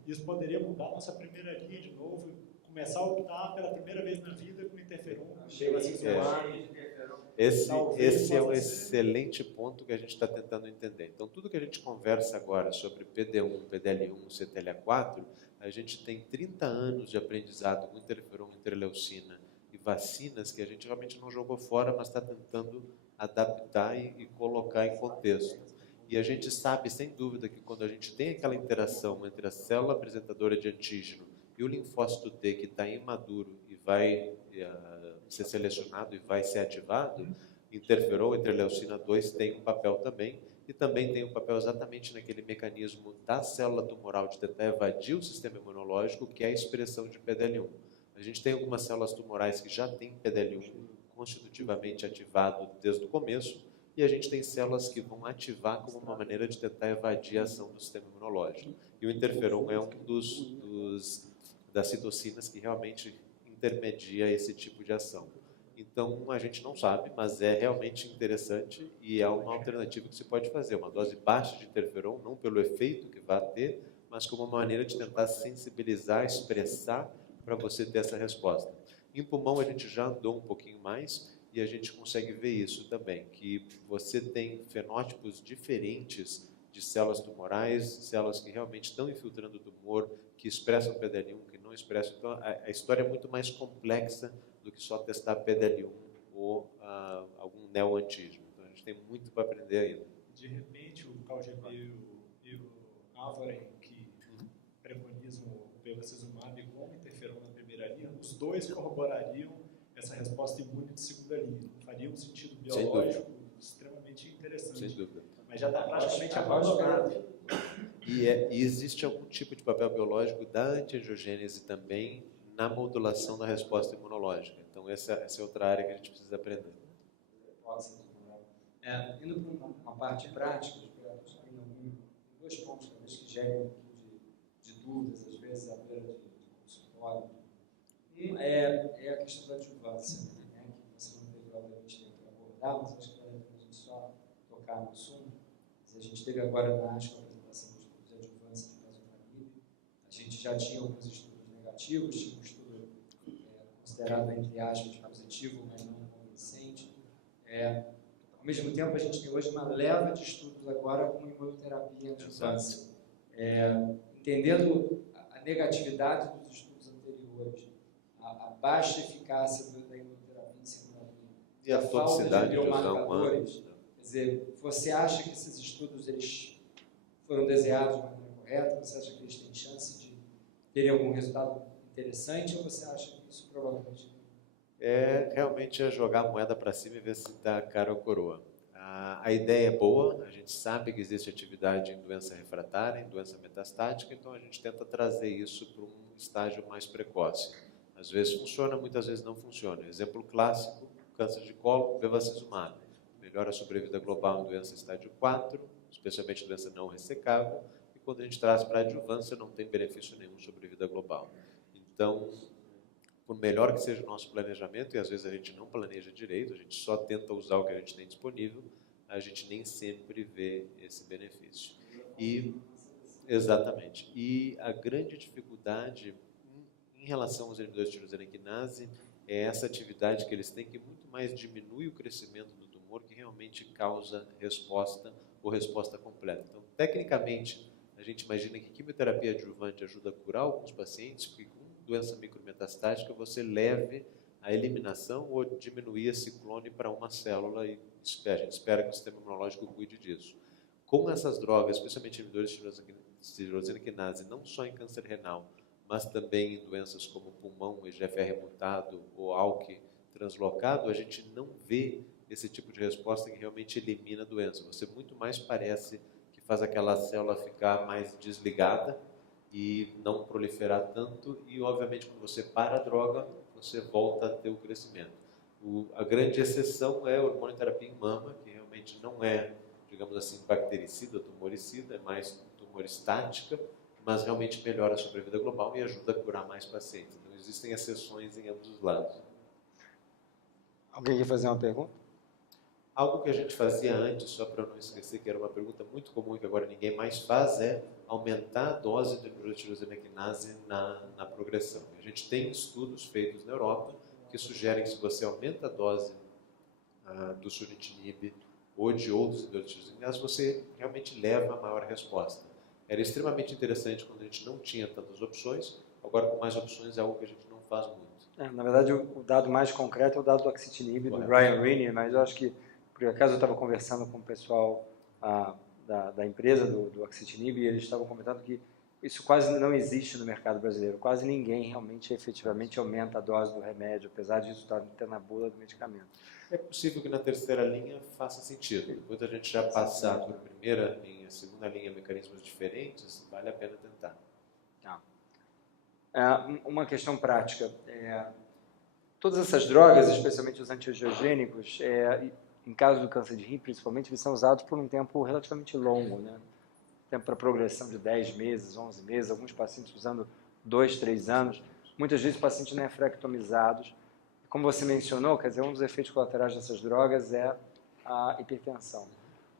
Isso poderia mudar a nossa primeira linha de novo, começar a optar pela primeira vez na vida com interferon. Esse é um excelente ponto que a gente está tentando entender. Então, tudo que a gente conversa agora sobre PD1, PDL1, CTLA4, a gente tem 30 anos de aprendizado com interferon, interleucina e vacinas que a gente realmente não jogou fora, mas está tentando adaptar e colocar em contexto. E a gente sabe, sem dúvida, que quando a gente tem aquela interação entre a célula apresentadora de antígeno e o linfócito T que está imaduro e vai ser selecionado e vai ser ativado, interferon, interleucina 2 tem um papel também, e também tem um papel exatamente naquele mecanismo da célula tumoral de tentar evadir o sistema imunológico, que é a expressão de PDL1. A gente tem algumas células tumorais que já têm PDL1 constitutivamente ativado desde o começo, e a gente tem células que vão ativar como uma maneira de tentar evadir a ação do sistema imunológico. E o interferon é um das citocinas que realmente intermedia esse tipo de ação. Então, a gente não sabe, mas é realmente interessante e é uma alternativa que se pode fazer. Uma dose baixa de interferon, não pelo efeito que vai ter, mas como uma maneira de tentar sensibilizar, expressar, para você ter essa resposta. Em pulmão, a gente já andou um pouquinho mais e a gente consegue ver isso também, que você tem fenótipos diferentes de células tumorais, células que realmente estão infiltrando o tumor, que expressam PDL1, que não expressam. Então, a história é muito mais complexa do que só testar PDL1 ou algum neoantígeno. Então, a gente tem muito para aprender ainda. De repente, o CalGB e o Alvoren, que preconizam o bevacizumab como interferon na primeira linha, os dois corroborariam essa resposta imune de segunda linha. Faria um sentido biológico extremamente interessante. Sem dúvida. Mas já está praticamente abandonado. E existe algum tipo de papel biológico da antiangiogênese também na modulação da resposta imunológica. Então, essa é outra área que a gente precisa aprender. Pode ser. Indo para uma parte prática, dois pontos talvez que gerem um pouquinho de dúvidas, às vezes, à beira de consultório. Um é a questão da adjuvância, né, que você não teve, obviamente, tempo para abordar, mas acho que vale a pena a gente só tocar no assunto. A gente teve agora na ASCO a apresentação de estudos de adjuvância de pasopramida. A gente já tinha alguns estudos negativos, tinha um estudo considerado, entre aspas, positivo, mas não convincente. Ao mesmo tempo, a gente tem hoje uma leva de estudos agora com imunoterapia em adjuvância. Entendendo a negatividade dos estudos anteriores, a baixa eficácia da imunoterapia em segunda linha, e a falta de biomarcadores. Quer dizer, você acha que esses estudos eles foram desenhados de maneira correta? Você acha que eles têm chance de terem algum resultado interessante ou você acha que isso provavelmente realmente é jogar a moeda para cima e ver se dá cara ou coroa. A ideia é boa, a gente sabe que existe atividade em doença refratária, em doença metastática, então a gente tenta trazer isso para um estágio mais precoce. Às vezes funciona, muitas vezes não funciona. Exemplo clássico, câncer de colo, bevacizumab. Melhora a sobrevida global em doença estágio 4, especialmente doença não ressecável, e quando a gente traz para a adjuvância não tem benefício nenhum sobre vida global. Então, por melhor que seja o nosso planejamento, e às vezes a gente não planeja direito, a gente só tenta usar o que a gente tem disponível, a gente nem sempre vê esse benefício. Exatamente. E a grande dificuldade em relação aos inibidores de tirosina quinase é essa atividade que eles têm, que muito mais diminui o crescimento do tumor, que realmente causa resposta ou resposta completa. Então, tecnicamente, a gente imagina que quimioterapia adjuvante ajuda a curar alguns pacientes, porque com doença micrometastática você leve a eliminação ou diminuir esse clone para uma célula e a gente espera que o sistema imunológico cuide disso. Com essas drogas, especialmente inibidores de tirosina quinase, não só em câncer renal, mas também em doenças como pulmão, EGFR mutado ou ALK translocado, a gente não vê esse tipo de resposta que realmente elimina a doença. Você muito mais parece que faz aquela célula ficar mais desligada e não proliferar tanto, e obviamente quando você para a droga, você volta a ter o crescimento. A grande exceção é a hormonioterapia em mama, que realmente não é, digamos assim, bactericida, tumoricida, é mais tumoristática, mas realmente melhora a sobrevida global e ajuda a curar mais pacientes. Então, existem exceções em ambos os lados. Alguém quer fazer uma pergunta? Algo que a gente fazia antes, só para não esquecer, que era uma pergunta muito comum e que agora ninguém mais faz, é aumentar a dose de tirosina quinase na progressão. A gente tem estudos feitos na Europa que sugerem que se você aumenta a dose do sunitinib ou de outros inibidores de tirosina quinase, você realmente leva a maior resposta. Era extremamente interessante quando a gente não tinha tantas opções, agora com mais opções é algo que a gente não faz muito. Na verdade, o dado mais concreto é o dado do axitinib, do Brian Rini, mas eu acho que, por acaso, eu estava conversando com o pessoal da empresa do axitinib e eles estavam comentando que isso quase não existe no mercado brasileiro. Quase ninguém realmente, efetivamente, aumenta a dose do remédio, apesar disso estar até na bula do medicamento. É possível que na terceira linha faça sentido. Depois a gente já passar por primeira linha, segunda linha, mecanismos diferentes, vale a pena tentar. Uma questão prática. Todas essas drogas, especialmente os antiangiogênicos, em caso do câncer de rim, principalmente, eles são usados por um tempo relativamente longo, né? Tempo para progressão de 10 meses, 11 meses, alguns pacientes usando 2, 3 anos, muitas vezes pacientes nefrectomizados. Como você mencionou, quer dizer, um dos efeitos colaterais dessas drogas é a hipertensão.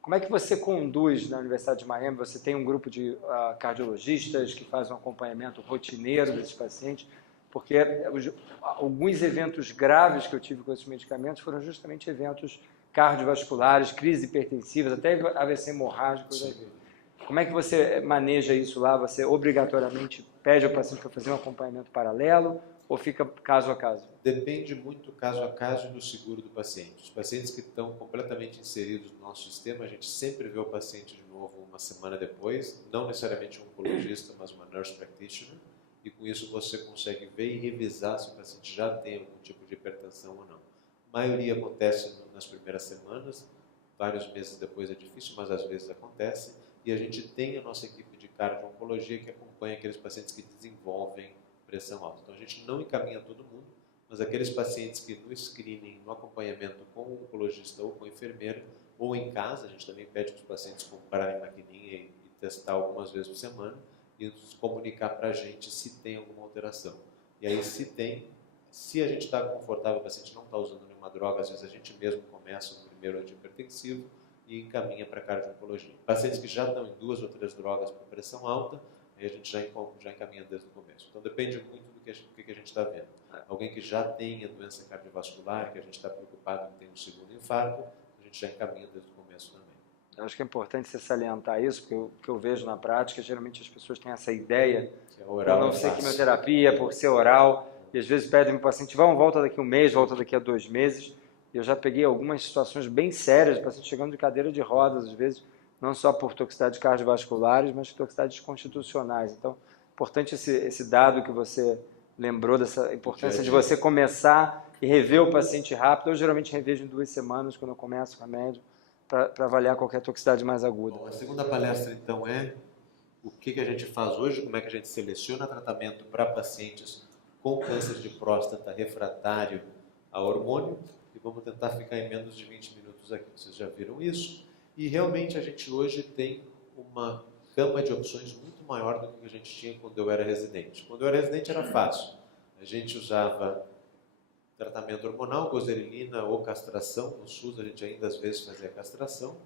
Como é que você conduz na Universidade de Miami? Você tem um grupo de cardiologistas que faz um acompanhamento rotineiro desses pacientes? Porque alguns eventos graves que eu tive com esses medicamentos foram justamente eventos cardiovasculares, crises hipertensivas, até AVC hemorrágico. Como é que você maneja isso lá? Você obrigatoriamente pede ao paciente para fazer um acompanhamento paralelo ou fica caso a caso? Depende muito caso a caso do seguro do paciente. Os pacientes que estão completamente inseridos no nosso sistema, a gente sempre vê o paciente de novo uma semana depois, não necessariamente um oncologista, mas uma nurse practitioner, e com isso você consegue ver e revisar se o paciente já tem algum tipo de hipertensão ou não. A maioria acontece nas primeiras semanas, vários meses depois é difícil, mas às vezes acontece, e a gente tem a nossa equipe de cardio-oncologia que acompanha aqueles pacientes que desenvolvem pressão alta. Então a gente não encaminha todo mundo, mas aqueles pacientes que no screening, no acompanhamento com o oncologista ou com a enfermeira, ou em casa, a gente também pede para os pacientes comprarem maquininha e testar algumas vezes por semana, e nos comunicar para a gente se tem alguma alteração. E aí se tem, se a gente está confortável, o paciente não está usando nenhuma droga, às vezes a gente mesmo começa o primeiro antihipertensivo e encaminha para a cardio-oncologia. Pacientes que já estão em 2 ou 3 drogas para pressão alta, aí a gente já encaminha desde o começo. Então depende muito do que a gente está vendo. Alguém que já tem a doença cardiovascular, que a gente está preocupado que tem um segundo infarto, a gente já encaminha desde o começo também. Eu acho que é importante você salientar isso, porque o que eu vejo na prática, geralmente as pessoas têm essa ideia, por não ser quimioterapia, por ser oral, e às vezes pedem para o paciente, volta daqui um mês, volta daqui a 2 meses. Eu já peguei algumas situações bem sérias, de paciente chegando de cadeira de rodas, às vezes, não só por toxicidades cardiovasculares, mas toxicidades constitucionais. Então, importante esse dado que você lembrou, dessa importância de você começar e rever o paciente rápido. Eu geralmente revejo em 2 semanas, quando eu começo o remédio, para avaliar qualquer toxicidade mais aguda. Bom, a segunda palestra, então, é o que a gente faz hoje, como é que a gente seleciona tratamento para pacientes com câncer de próstata refratário a hormônio, e vamos tentar ficar em menos de 20 minutos aqui. Vocês já viram isso? E realmente a gente hoje tem uma gama de opções muito maior do que a gente tinha quando eu era residente. Quando eu era residente era fácil. A gente usava tratamento hormonal, gozerelina ou castração. No SUS a gente ainda às vezes fazia castração.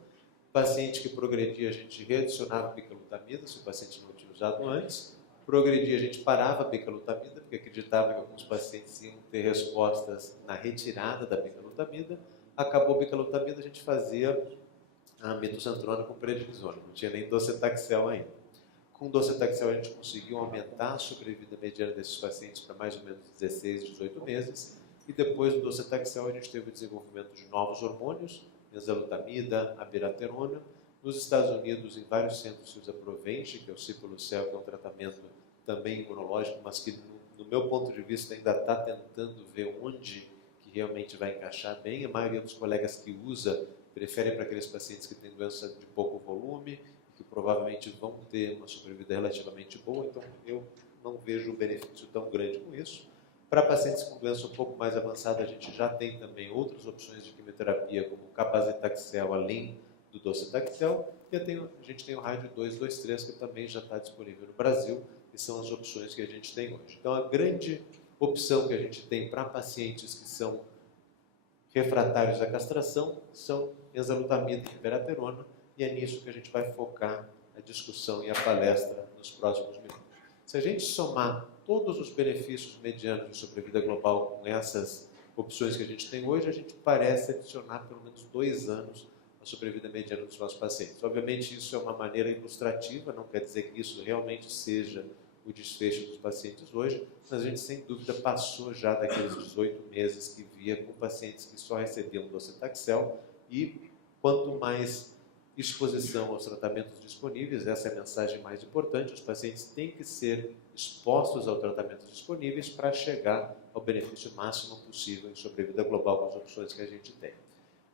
Paciente que progredia, a gente readicionava bicalutamida, se o paciente não tinha usado antes. Progredia, a gente parava a bicalutamida, porque acreditava que alguns pacientes iam ter respostas na retirada da bicalutamida. Acabou a bicalutamida, a gente fazia a metoxantrona com prednisona, não tinha nem docetaxel ainda. Com docetaxel a gente conseguiu aumentar a sobrevida mediana desses pacientes para mais ou menos 16, 18 meses, e depois do docetaxel a gente teve o desenvolvimento de novos hormônios, enzalutamida, abiraterona. Nos Estados Unidos, em vários centros se usa Provenge, que é o Cipolocel, que é um tratamento também imunológico, mas que no meu ponto de vista ainda está tentando ver onde que realmente vai encaixar bem. A maioria dos colegas que usa prefere para aqueles pacientes que têm doença de pouco volume, que provavelmente vão ter uma sobrevida relativamente boa, então eu não vejo um benefício tão grande com isso. Para pacientes com doença um pouco mais avançada, a gente já tem também outras opções de quimioterapia, como o Capazitaxel, além do docetaxel, e a gente tem o Rádio 223, que também já está disponível no Brasil, e são as opções que a gente tem hoje. Então, a grande opção que a gente tem para pacientes que são refratários à castração são enzalutamida e abiraterona, e é nisso que a gente vai focar a discussão e a palestra nos próximos minutos. Se a gente somar todos os benefícios medianos de sobrevida global com essas opções que a gente tem hoje, a gente parece adicionar pelo menos 2 anos a sobrevida mediana dos nossos pacientes. Obviamente isso é uma maneira ilustrativa, não quer dizer que isso realmente seja o desfecho dos pacientes hoje, mas a gente sem dúvida passou já daqueles 18 meses que via com pacientes que só recebiam docetaxel, e quanto mais exposição aos tratamentos disponíveis, essa é a mensagem mais importante, os pacientes têm que ser expostos aos tratamentos disponíveis para chegar ao benefício máximo possível em sobrevida global com as opções que a gente tem.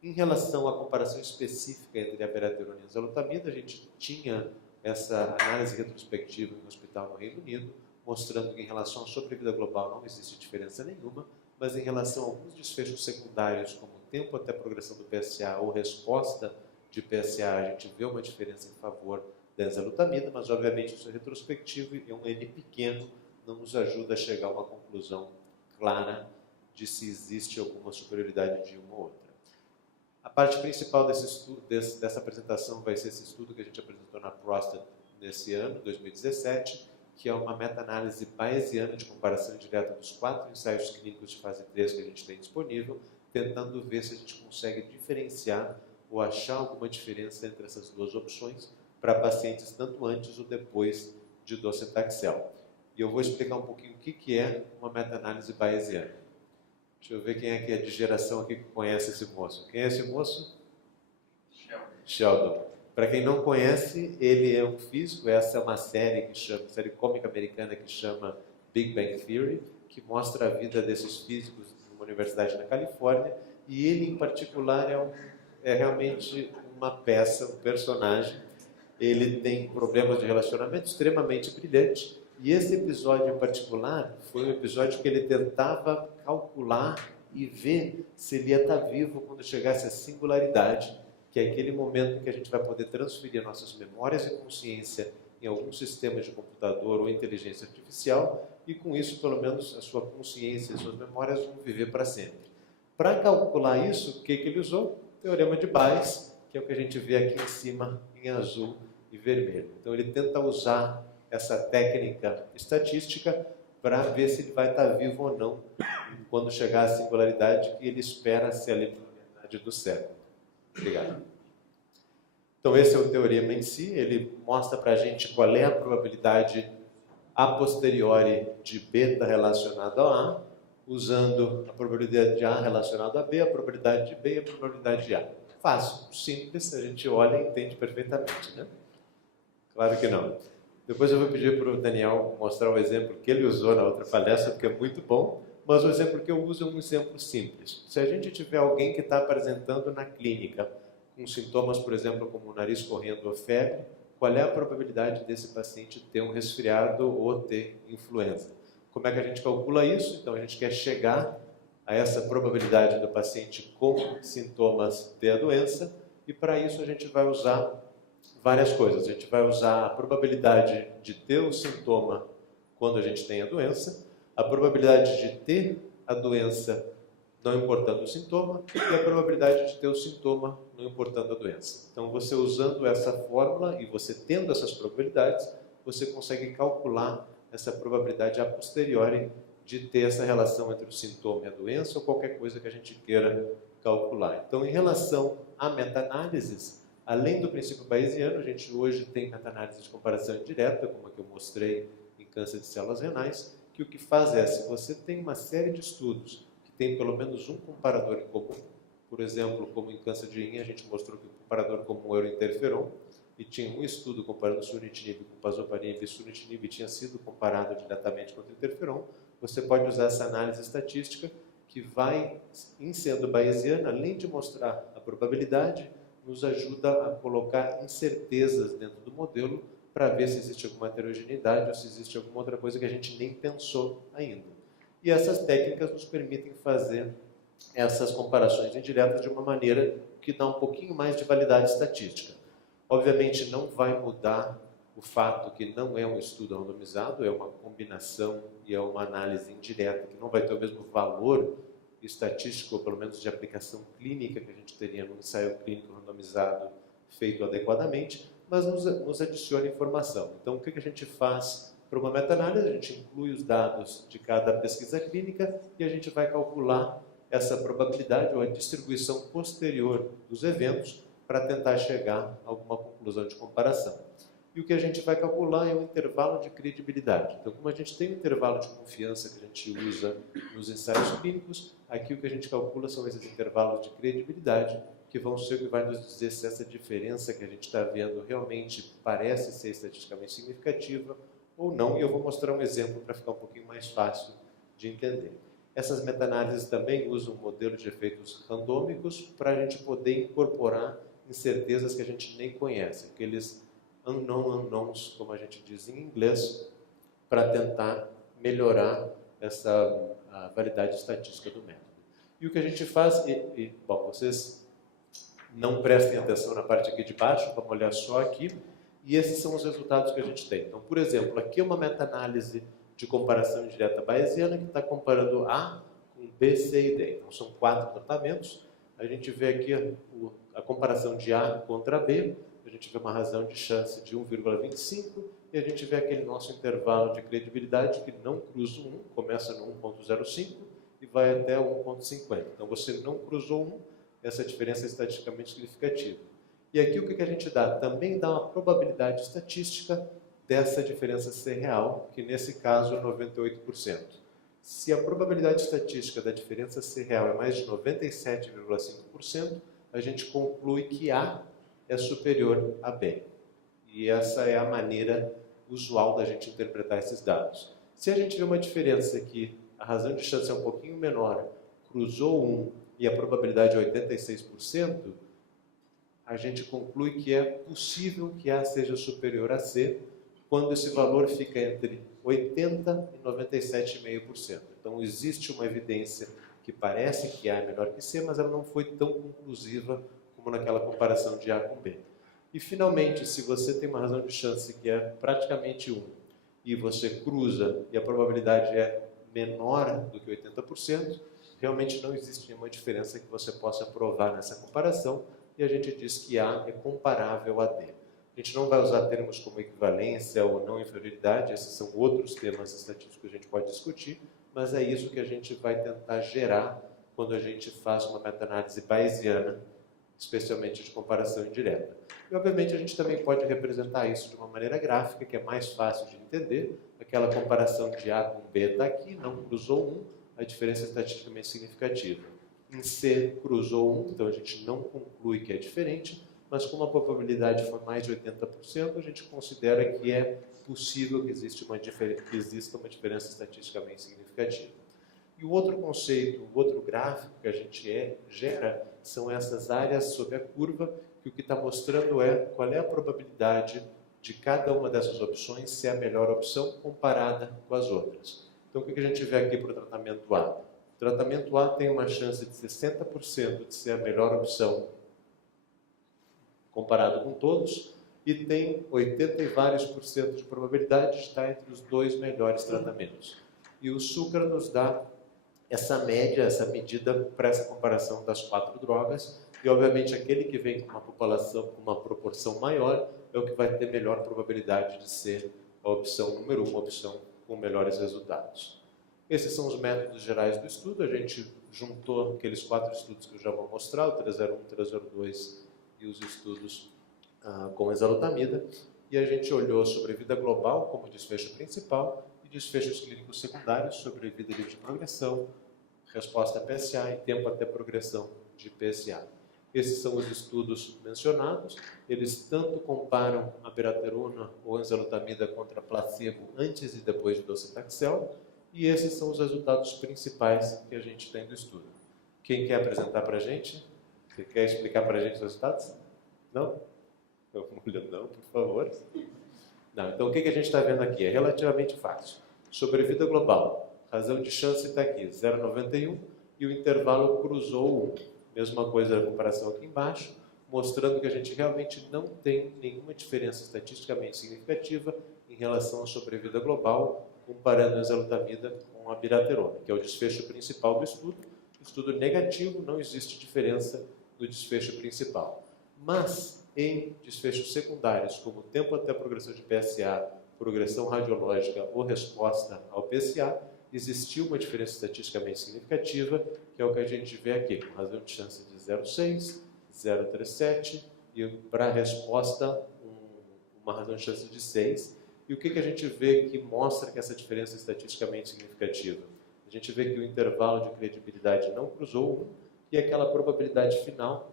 Em relação à comparação específica entre a abiraterona e a enzalutamida, a gente tinha essa análise retrospectiva no hospital no Reino Unido, mostrando que em relação à sobrevida global não existe diferença nenhuma, mas em relação a alguns desfechos secundários, como tempo até a progressão do PSA ou resposta de PSA, a gente vê uma diferença em favor da enzalutamida, mas obviamente isso é retrospectivo e um N pequeno não nos ajuda a chegar a uma conclusão clara de se existe alguma superioridade de uma ou outra. A parte principal desse estudo, dessa apresentação vai ser esse estudo que a gente apresentou na Prostate nesse ano, 2017, que é uma meta-análise bayesiana de comparação direta dos 4 ensaios clínicos de fase 3 que a gente tem disponível, tentando ver se a gente consegue diferenciar ou achar alguma diferença entre essas duas opções para pacientes tanto antes ou depois de docetaxel. E eu vou explicar um pouquinho o que é uma meta-análise bayesiana. Deixa eu ver quem é que é de geração aqui que conhece esse moço. Quem é esse moço? Sheldon. Para quem não conhece, ele é um físico. Essa é uma série cômica americana que chama Big Bang Theory, que mostra a vida desses físicos numa universidade na Califórnia. E ele, em particular, é realmente uma peça, um personagem. Ele tem problemas de relacionamento extremamente brilhante. E esse episódio em particular foi um episódio que ele tentava calcular e ver se ele ia estar vivo quando chegasse a singularidade, que é aquele momento em que a gente vai poder transferir nossas memórias e consciência em algum sistema de computador ou inteligência artificial, e com isso, pelo menos, a sua consciência e suas memórias vão viver para sempre. Para calcular isso, o que ele usou? O Teorema de Bayes, que é o que a gente vê aqui em cima, em azul e vermelho. Então, ele tenta usar essa técnica estatística para ver se ele vai estar vivo ou não quando chegar à singularidade que ele espera ser ali pela metade do século. Obrigado. Então, esse é o teorema em si. Ele mostra para a gente qual é a probabilidade a posteriori de beta relacionado a A, usando a probabilidade de A relacionado a B, a probabilidade de B e a probabilidade de A. Fácil, simples, a gente olha e entende perfeitamente, né? Claro que não. Depois eu vou pedir para o Daniel mostrar o exemplo que ele usou na outra palestra, porque é muito bom, mas o exemplo que eu uso é um exemplo simples. Se a gente tiver alguém que está apresentando na clínica com sintomas, por exemplo, como o nariz correndo ou febre, qual é a probabilidade desse paciente ter um resfriado ou ter influenza? Como é que a gente calcula isso? Então, a gente quer chegar a essa probabilidade do paciente com sintomas ter a doença, e para isso a gente vai usar várias coisas. A gente vai usar a probabilidade de ter o sintoma quando a gente tem a doença, a probabilidade de ter a doença não importando o sintoma e a probabilidade de ter o sintoma não importando a doença. Então, você usando essa fórmula e você tendo essas probabilidades, você consegue calcular essa probabilidade a posteriori de ter essa relação entre o sintoma e a doença ou qualquer coisa que a gente queira calcular. Então, em relação a meta-análises, além do princípio bayesiano, a gente hoje tem meta-análise de comparação indireta, como a que eu mostrei em câncer de células renais, que o que faz é, se você tem uma série de estudos que tem pelo menos um comparador em comum, por exemplo, como em câncer de rim, a gente mostrou que o comparador comum era o interferon, e tinha um estudo comparando sunitinib com pazopanib, e sunitinib tinha sido comparado diretamente contra o interferon, você pode usar essa análise estatística que vai, em sendo bayesiana, além de mostrar a probabilidade, nos ajuda a colocar incertezas dentro do modelo para ver se existe alguma heterogeneidade ou se existe alguma outra coisa que a gente nem pensou ainda. E essas técnicas nos permitem fazer essas comparações indiretas de uma maneira que dá um pouquinho mais de validade estatística. Obviamente não vai mudar o fato que não é um estudo randomizado, é uma combinação e é uma análise indireta que não vai ter o mesmo valor estatístico, ou pelo menos de aplicação clínica que a gente teria num ensaio clínico randomizado feito adequadamente, mas nos adiciona informação. Então, o que a gente faz para uma meta-análise? A gente inclui os dados de cada pesquisa clínica e a gente vai calcular essa probabilidade ou a distribuição posterior dos eventos para tentar chegar a alguma conclusão de comparação. E o que a gente vai calcular é o intervalo de credibilidade. Então, como a gente tem um intervalo de confiança que a gente usa nos ensaios clínicos, aqui o que a gente calcula são esses intervalos de credibilidade, que vão ser o que vai nos dizer se essa diferença que a gente está vendo realmente parece ser estatisticamente significativa ou não. E eu vou mostrar um exemplo para ficar um pouquinho mais fácil de entender. Essas meta-análises também usam um modelo de efeitos randômicos para a gente poder incorporar incertezas que a gente nem conhece, aqueles unknowns, como a gente diz em inglês, para tentar melhorar essa validade estatística do método. E o que a gente faz, bom, vocês não prestem atenção na parte aqui de baixo, vamos olhar só aqui, e esses são os resultados que a gente tem. Então, por exemplo, aqui é uma meta-análise de comparação direta bayesiana que está comparando A com B, C e D. Então, são 4 tratamentos. A gente vê aqui a comparação de A contra B, a gente vê uma razão de chance de 1,25 e a gente vê aquele nosso intervalo de credibilidade que não cruza o 1, começa no 1,05 e vai até 1,50. Então, você não cruzou 1, essa diferença é estatisticamente significativa. E aqui o que a gente dá? Também dá uma probabilidade estatística dessa diferença ser real, que nesse caso é 98%. Se a probabilidade estatística da diferença ser real é mais de 97,5%, a gente conclui que A é superior a B. E essa é a maneira usual da gente interpretar esses dados. Se a gente vê uma diferença que a razão de chance é um pouquinho menor, cruzou 1 e a probabilidade é 86%, a gente conclui que é possível que A seja superior a C, quando esse valor fica entre 80% e 97,5%. Então, existe uma evidência que parece que A é melhor que C, mas ela não foi tão conclusiva como naquela comparação de A com B. E, finalmente, se você tem uma razão de chance que é praticamente 1, e você cruza e a probabilidade é menor do que 80%, realmente não existe nenhuma diferença que você possa provar nessa comparação, e a gente diz que A é comparável a D. A gente não vai usar termos como equivalência ou não inferioridade, esses são outros temas estatísticos que a gente pode discutir, mas é isso que a gente vai tentar gerar quando a gente faz uma meta-análise bayesiana, especialmente de comparação indireta. E, obviamente, a gente também pode representar isso de uma maneira gráfica, que é mais fácil de entender. Aquela comparação de A com B está aqui, não cruzou 1, a diferença é estatisticamente significativa. Em C, cruzou 1, então a gente não conclui que é diferente, mas como a probabilidade for mais de 80%, a gente considera que é possível que exista uma diferença estatisticamente significativa. E o outro conceito, o outro gráfico que a gente gera são essas áreas sob a curva, que o que está mostrando é qual é a probabilidade de cada uma dessas opções ser a melhor opção comparada com as outras. Então, o que a gente vê aqui para o tratamento A? O tratamento A tem uma chance de 60% de ser a melhor opção comparado com todos, e tem 80 e vários por cento de probabilidade de estar entre os 2 melhores tratamentos. E o Sucra nos dá essa média, essa medida para essa comparação das 4 drogas, e obviamente aquele que vem com uma população com uma proporção maior é o que vai ter melhor probabilidade de ser a opção número 1, a opção com melhores resultados. Esses são os métodos gerais do estudo. A gente juntou aqueles 4 estudos que eu já vou mostrar, o 301, 302 e os estudos com exalutamida, e a gente olhou sobrevida global como desfecho principal e desfechos clínicos secundários, sobrevida livre de progressão, resposta a PSA e tempo até progressão de PSA. Esses são os estudos mencionados. Eles tanto comparam a beraterona ou enzalutamida contra placebo antes e depois de docetaxel, e esses são os resultados principais que a gente tem do estudo. Quem quer apresentar para a gente? Você quer explicar para a gente os resultados? Não? Não, por favor. Não, então, o que a gente está vendo aqui? É relativamente fácil. Sobrevida global. Razão de chance está aqui, 0,91, e o intervalo cruzou 1. Mesma coisa na comparação aqui embaixo, mostrando que a gente realmente não tem nenhuma diferença estatisticamente significativa em relação à sobrevida global, comparando a enzalutamida com a biraterona, que é o desfecho principal do estudo. Estudo negativo, não existe diferença do desfecho principal. Mas, em desfechos secundários, como tempo até a progressão de PSA, progressão radiológica ou resposta ao PSA, existiu uma diferença estatisticamente significativa, que é o que a gente vê aqui, com razão de chance de 0,6, 0,37, e para a resposta, uma razão de chance de 6. E o que a gente vê que mostra que essa diferença é estatisticamente significativa? A gente vê que o intervalo de credibilidade não cruzou 1, e aquela probabilidade final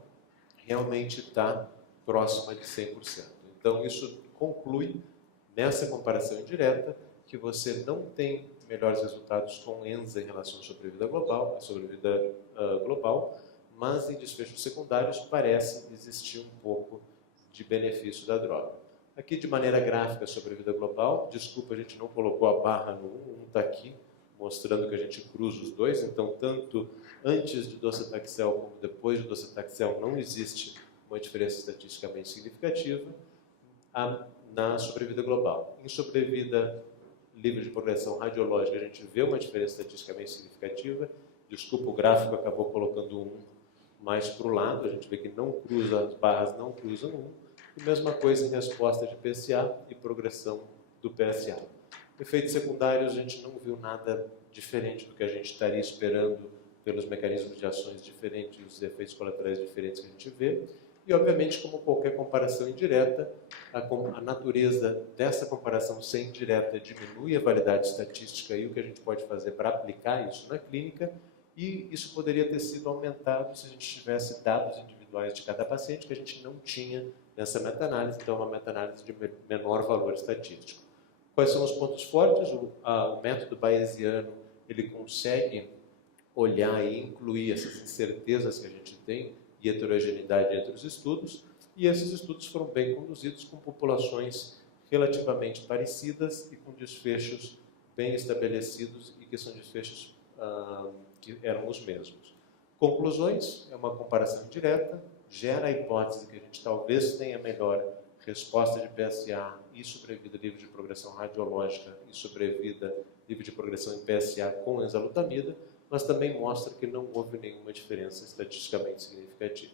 realmente está próxima de 100%. Então, isso conclui, nessa comparação indireta, que você não tem melhores resultados com ENZA em relação à sobrevida global, mas em desfechos secundários parece existir um pouco de benefício da droga. Aqui, de maneira gráfica, sobrevida global, desculpa, a gente não colocou a barra no 1, está aqui, mostrando que a gente cruza os dois. Então, tanto antes de docetaxel como depois de docetaxel, não existe uma diferença estatisticamente significativa na sobrevida global. Em sobrevida livre de progressão radiológica, a gente vê uma diferença estatisticamente significativa. Desculpa, o gráfico acabou colocando um mais para o lado, a gente vê que não cruza, as barras não cruzam um. E mesma coisa em resposta de PSA e progressão do PSA. Efeitos secundários, a gente não viu nada diferente do que a gente estaria esperando pelos mecanismos de ações diferentes e os efeitos colaterais diferentes que a gente vê. E, obviamente, como qualquer comparação indireta, a natureza dessa comparação ser indireta diminui a validade estatística e o que a gente pode fazer para aplicar isso na clínica, e isso poderia ter sido aumentado se a gente tivesse dados individuais de cada paciente, que a gente não tinha nessa meta-análise, então é uma meta-análise de menor valor estatístico. Quais são os pontos fortes? O método bayesiano, ele consegue olhar e incluir essas incertezas que a gente tem e heterogeneidade entre os estudos, e esses estudos foram bem conduzidos com populações relativamente parecidas e com desfechos bem estabelecidos e que são desfechos que eram os mesmos. Conclusões, é uma comparação direta, gera a hipótese que a gente talvez tenha melhor resposta de PSA e sobrevida livre de progressão radiológica e sobrevida livre de progressão em PSA com enzalutamida, mas também mostra que não houve nenhuma diferença estatisticamente significativa.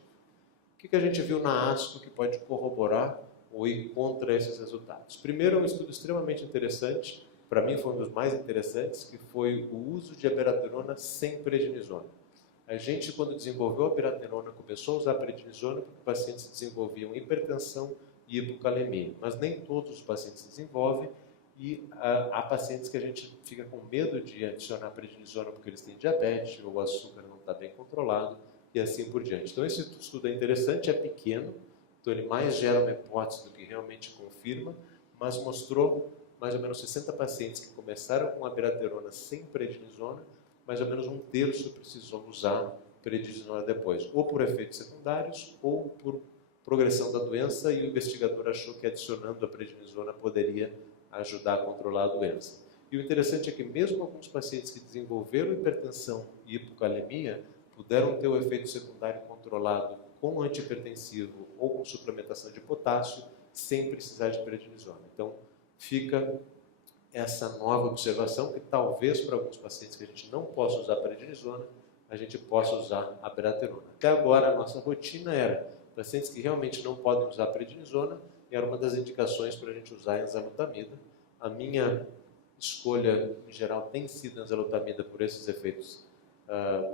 O que a gente viu na ASCO que pode corroborar ou ir contra esses resultados? Primeiro, um estudo extremamente interessante, para mim foi um dos mais interessantes, que foi o uso de abiraterona sem prednisona. A gente, quando desenvolveu a abiraterona, começou a usar a prednisona porque pacientes desenvolviam hipertensão e hipocalemia, mas nem todos os pacientes desenvolvem, e há pacientes que a gente fica com medo de adicionar prednisona porque eles têm diabetes ou o açúcar não está bem controlado e assim por diante. Então esse estudo é interessante, é pequeno, então ele mais gera uma hipótese do que realmente confirma, mas mostrou mais ou menos 60 pacientes que começaram com abiraterona sem prednisona, mais ou menos um terço precisou usar prednisona depois, ou por efeitos secundários ou por progressão da doença, e o investigador achou que adicionando a prednisona poderia ajudar a controlar a doença. E o interessante é que mesmo alguns pacientes que desenvolveram hipertensão e hipocalemia puderam ter o efeito secundário controlado com antihipertensivo ou com suplementação de potássio sem precisar de prednisona. Então, fica essa nova observação que talvez para alguns pacientes que a gente não possa usar prednisona, a gente possa usar a abiraterona. Até agora, a nossa rotina era pacientes que realmente não podem usar prednisona, era uma das indicações para a gente usar a enzalutamida. A minha escolha, em geral, tem sido a enzalutamida por esses efeitos,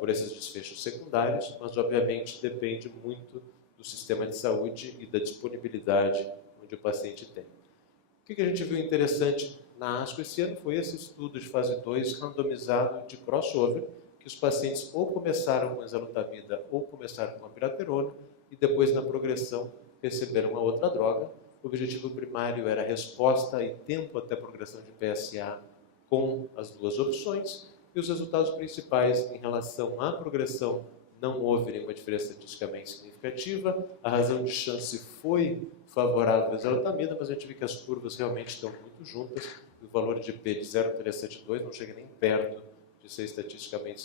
por esses desfechos secundários, mas, obviamente, depende muito do sistema de saúde e da disponibilidade onde o paciente tem. O que a gente viu interessante na ASCO esse ano foi esse estudo de fase 2 randomizado de crossover, que os pacientes ou começaram com enzalutamida ou começaram com abiraterona e depois, na progressão, receberam uma outra droga. O objetivo primário era resposta e tempo até progressão de PSA com as duas opções, e os resultados principais em relação à progressão não houve nenhuma diferença estatisticamente significativa, a razão de chance foi favorável à enzalutamida, mas a gente vê que as curvas realmente estão muito juntas, e o valor de P de 0,372 não chega nem perto de ser estatisticamente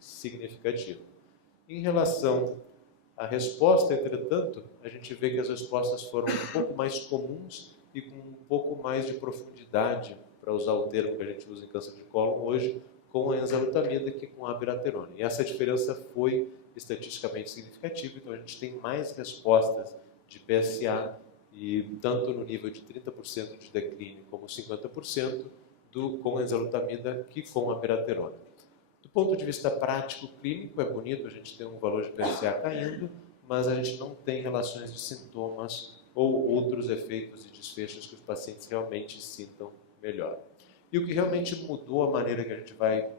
significativo. Em relação à resposta, entretanto, a gente vê que as respostas foram um pouco mais comuns e com um pouco mais de profundidade, para usar o termo que a gente usa em câncer de cólon hoje, com a enzalutamida que com a abiraterona. E essa diferença foi estatisticamente significativa, então a gente tem mais respostas de PSA, e tanto no nível de 30% de declínio como 50% com a enzalutamida que com a abiraterona. Do ponto de vista prático, clínico, é bonito a gente ter um valor de PSA caindo, mas a gente não tem relações de sintomas ou outros efeitos e desfechos que os pacientes realmente sintam melhor. E o que realmente mudou a maneira que a gente vai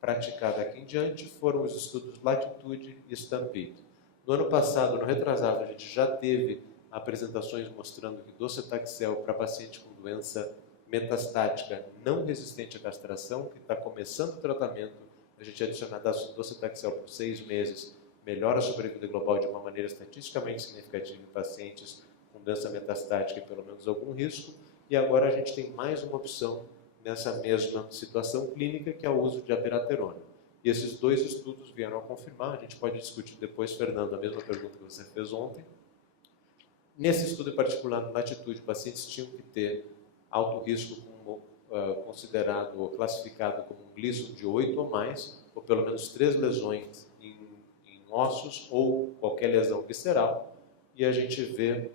praticar daqui em diante foram os estudos Latitude e Stampede. No ano passado, no retrasado, a gente já teve apresentações mostrando que docetaxel para paciente com doença metastática não resistente à castração, que está começando o tratamento, a gente adicionar docetaxel por 6 meses, melhora a sobrevida global de uma maneira estatisticamente significativa em pacientes com doença metastática e pelo menos algum risco. E agora a gente tem mais uma opção nessa mesma situação clínica, que é o uso de abiraterona. E esses 2 estudos vieram a confirmar, a gente pode discutir depois, Fernando, a mesma pergunta que você fez ontem. Nesse estudo em particular, na Latitude, pacientes tinham que ter alto risco considerado ou classificado como um Gleason de 8 ou mais, ou pelo menos 3 lesões em ossos ou qualquer lesão visceral. E a gente vê...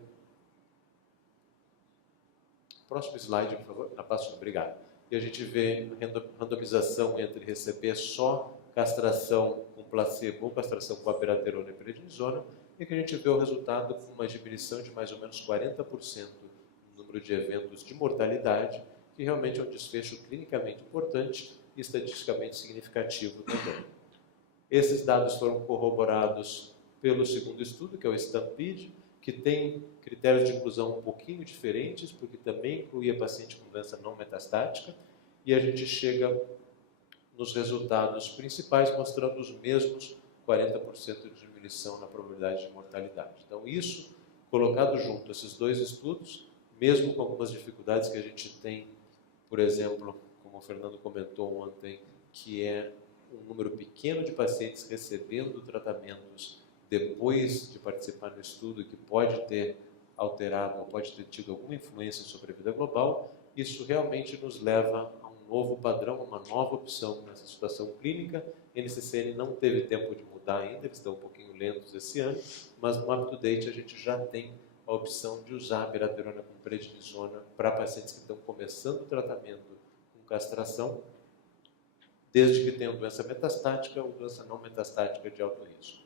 Próximo slide, por favor. Próximo, obrigado. E a gente vê randomização entre receber só castração com placebo ou castração com abiraterona e prednisona, e que a gente vê o resultado com uma diminuição de mais ou menos 40% no número de eventos de mortalidade, que realmente é um desfecho clinicamente importante e estatisticamente significativo também. Esses dados foram corroborados pelo segundo estudo, que é o STAMPEDE, que tem critérios de inclusão um pouquinho diferentes, porque também incluía paciente com doença não metastática, e a gente chega nos resultados principais mostrando os mesmos 40% de diminuição na probabilidade de mortalidade. Então, isso, colocado junto a esses 2 estudos, mesmo com algumas dificuldades que a gente tem, por exemplo, como o Fernando comentou ontem, que é um número pequeno de pacientes recebendo tratamentos depois de participar do estudo, que pode ter alterado ou pode ter tido alguma influência sobre a vida global, isso realmente nos leva a um novo padrão, uma nova opção nessa situação clínica. A NCCN não teve tempo de mudar ainda, eles estão um pouquinho lentos esse ano, mas no UpToDate a gente já tem a opção de usar a abiraterona com prednisona para pacientes que estão começando o tratamento com castração, desde que tenham doença metastática ou doença não metastática de alto risco.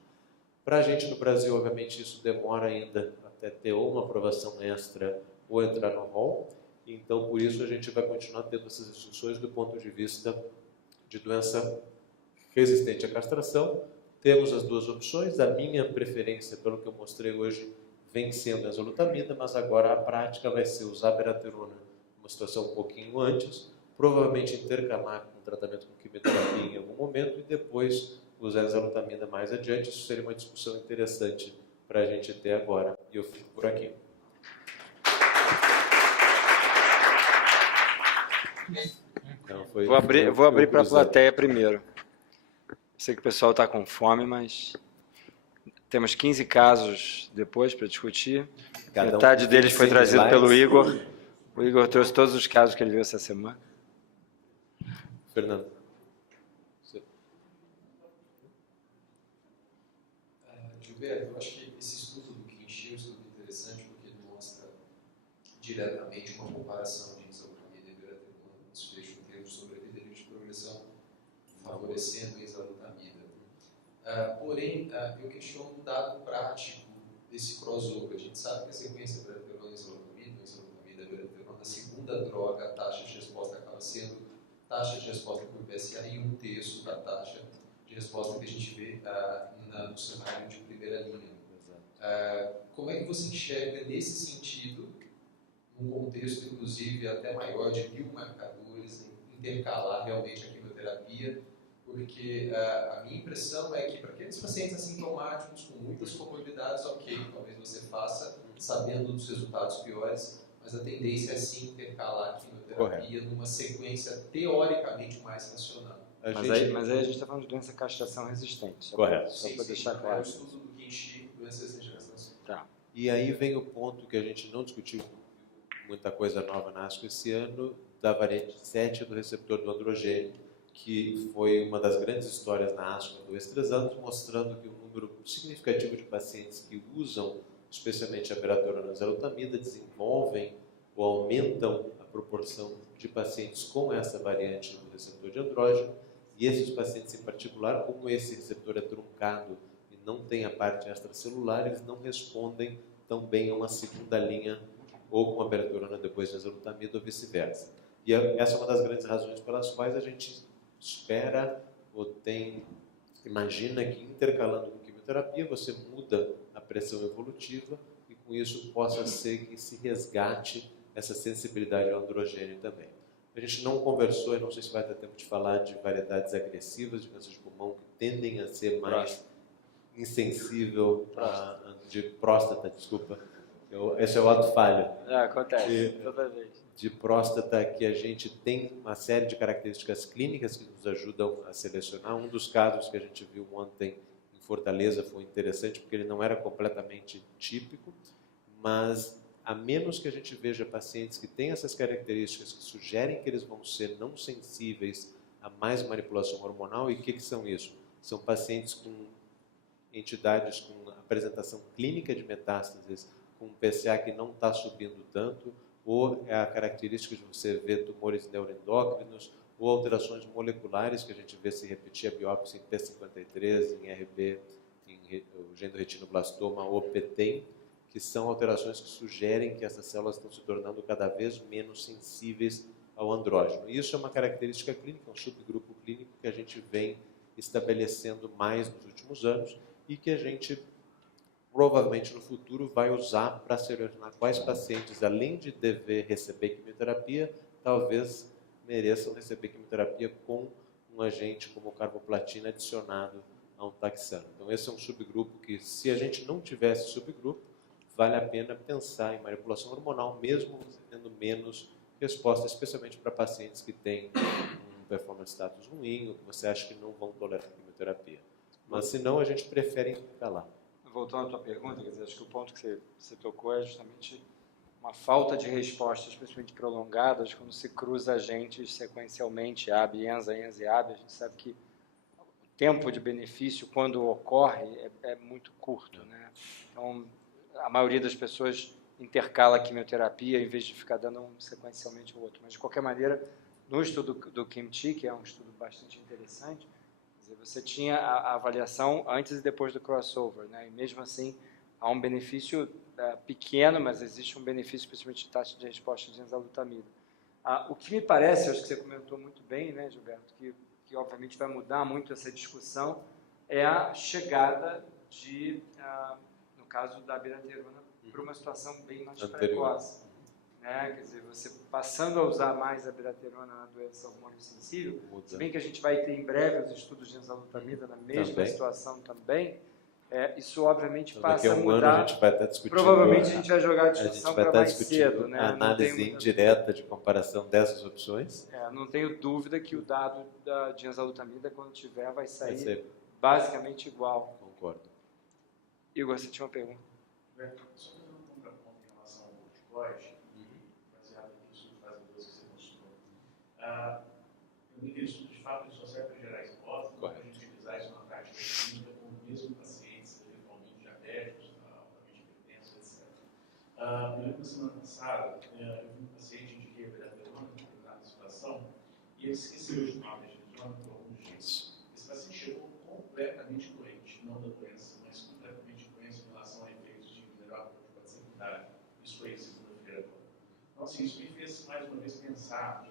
Para a gente no Brasil, obviamente, isso demora ainda até ter ou uma aprovação extra ou entrar no rol. Então, por isso, a gente vai continuar tendo essas discussões do ponto de vista de doença resistente à castração. Temos as 2 opções. A minha preferência, pelo que eu mostrei hoje, vem sendo a enzalutamida, mas agora a prática vai ser usar a abiraterona numa situação um pouquinho antes, provavelmente intercalar com tratamento com quimioterapia em algum momento e depois usar a enzalutamida mais adiante. Isso seria uma discussão interessante para a gente ter agora. E eu fico por aqui. Então, vou abrir para a plateia primeiro. Sei que o pessoal está com fome, mas temos 15 casos depois para discutir. Metade deles foi trazido pelo Igor. O Igor trouxe todos os casos que ele viu essa semana. Fernando. Gilberto, eu acho que esse estudo do Kinshi é um estudo interessante porque mostra diretamente uma comparação de enzalutamida e abiraterona no desfecho em termos de sobrevida e de progressão, favorecendo a enzalutamida. Porém, eu questiono o dado prático desse crossover. A gente sabe que a sequência abiraterona e enzalutamida, abiraterona, a segunda droga, a taxa de resposta acaba sendo taxa de resposta por PSA em 1/3 da taxa de resposta que a gente vê no cenário de primeira linha. Como é que você enxerga nesse sentido, num contexto inclusive até maior de biomarcadores, intercalar realmente a quimioterapia? Porque a minha impressão é que para aqueles pacientes assintomáticos com muitas comorbidades, ok, talvez você faça sabendo dos resultados piores, mas a tendência é sim intercalar a quimioterapia numa sequência teoricamente mais racional. Mas aí a gente está falando de doença castração resistente. Correto. Só para deixar claro. É o estudo do Kinshi, doença resistente à castração. Tá. E aí vem o ponto que a gente não discutiu muita coisa nova na ASCO esse ano, da variante 7 do receptor do androgênio, que foi uma das grandes histórias na ASCO há 2-3 anos, mostrando que um número significativo de pacientes que usam, especialmente a abiraterona e a enzalutamida, desenvolvem ou aumentam a proporção de pacientes com essa variante do receptor de andrógeno. E esses pacientes em particular, como esse receptor é truncado e não tem a parte extracelular, eles não respondem tão bem a uma segunda linha ou com a abiraterona depois de enzalutamida ou vice-versa. E essa é uma das grandes razões pelas quais a gente espera ou imagina que intercalando com quimioterapia você muda a pressão evolutiva e com isso possa ser que se resgate essa sensibilidade ao androgênio também. A gente não conversou, e não sei se vai ter tempo de falar de variedades agressivas de câncer de pulmão que tendem a ser mais insensível de próstata, desculpa. Esse é o ato falho. Acontece, toda vez. de próstata que a gente tem uma série de características clínicas que nos ajudam a selecionar. Um dos casos que a gente viu ontem em Fortaleza foi interessante porque ele não era completamente típico, mas a menos que a gente veja pacientes que têm essas características que sugerem que eles vão ser não sensíveis a mais manipulação hormonal. E o que são isso? São pacientes com entidades com apresentação clínica de metástases, com um PSA que não está subindo tanto, ou é a característica de você ver tumores neuroendócrinos, ou alterações moleculares que a gente vê se repetir a biópsia em P53, em RB, em genioretinoblastoma ou PTEN, que são alterações que sugerem que essas células estão se tornando cada vez menos sensíveis ao andrógeno. E isso é uma característica clínica, um subgrupo clínico que a gente vem estabelecendo mais nos últimos anos e que a gente provavelmente no futuro vai usar para selecionar quais pacientes, além de dever receber quimioterapia, talvez mereçam receber quimioterapia com um agente como carboplatina adicionado a um taxano. Então esse é um subgrupo que, se a gente não tivesse subgrupo, vale a pena pensar em manipulação hormonal, mesmo tendo menos resposta, especialmente para pacientes que têm um performance status ruim ou que você acha que não vão tolerar quimioterapia. Mas se não, a gente prefere ficar lá. Voltando à tua pergunta, quer dizer, acho que o ponto que você tocou é justamente uma falta de respostas, principalmente prolongadas, quando se cruza agentes sequencialmente, AB, ENZA, ENZA e AB. A gente sabe que o tempo de benefício, quando ocorre, é muito curto, né? Então, a maioria das pessoas intercala a quimioterapia em vez de ficar dando um sequencialmente o outro. Mas, de qualquer maneira, no estudo do Kim-Chi, que é um estudo bastante interessante, você tinha a avaliação antes e depois do crossover, né? E mesmo assim há um benefício pequeno, mas existe um benefício principalmente de taxa de resposta de enzalutamida. O que me parece, acho que você comentou muito bem, né, Gilberto, que obviamente vai mudar muito essa discussão, é a chegada no caso da abiraterona, para uma situação bem mais precoce. Né? Quer dizer, você passando a usar mais a abiraterona na doença hormônio-sensível, se bem que a gente vai ter em breve os estudos de enzalutamida na mesma situação também, isso obviamente então, passa a mudar. Ano a gente vai estar discutindo. Provavelmente a gente vai jogar a discussão para mais cedo. Né? A análise indireta de comparação dessas opções. Não tenho dúvida que o dado de enzalutamida, quando tiver, vai sair basicamente igual. Concordo. Igor, você tinha uma pergunta? Só fazendo um contraponto em relação ao corticoide, baseado no estudo de fase 2 que você mostrou. Aquele estudo, de fato, ele só serve para gerar hipóteses, para a gente utilizar isso na prática clínica com os mesmos pacientes, eventualmente diabéticos, altamente hipertensos, etc. Eu lembro que na semana passada, eu vi um paciente, indiquei a abiraterona para determinada situação, e ele esqueceu de tomar a prednisona por alguns dias. Esse paciente chegou completamente doente, não da doença, mas completamente doente em relação a efeitos de mineral secundário. Isso foi segunda-feira agora. Então, assim, isso me fez mais uma vez pensar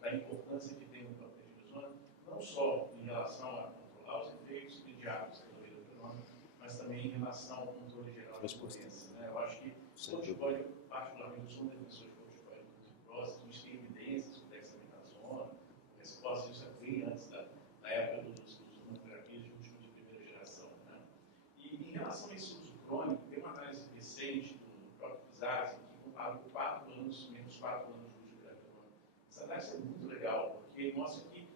da importância que tem a prednisona, não só em relação a controlar os efeitos imediatos da abiraterona, mas também em relação ao controle geral da doença. Né? Eu acho que o corticóide, particularmente, eu sou um defensor de corticóide muito próximo, a gente tem evidências sobre dexametasona, resposta, isso vem antes da época dos imunoterapias de última de primeira geração. Né? E em relação a esse uso crônico, tem uma análise recente do próprio Pizarro que comparou 4 anos, menos 4 anos de uso de abiraterona. Essa análise é muito legal, porque mostra que,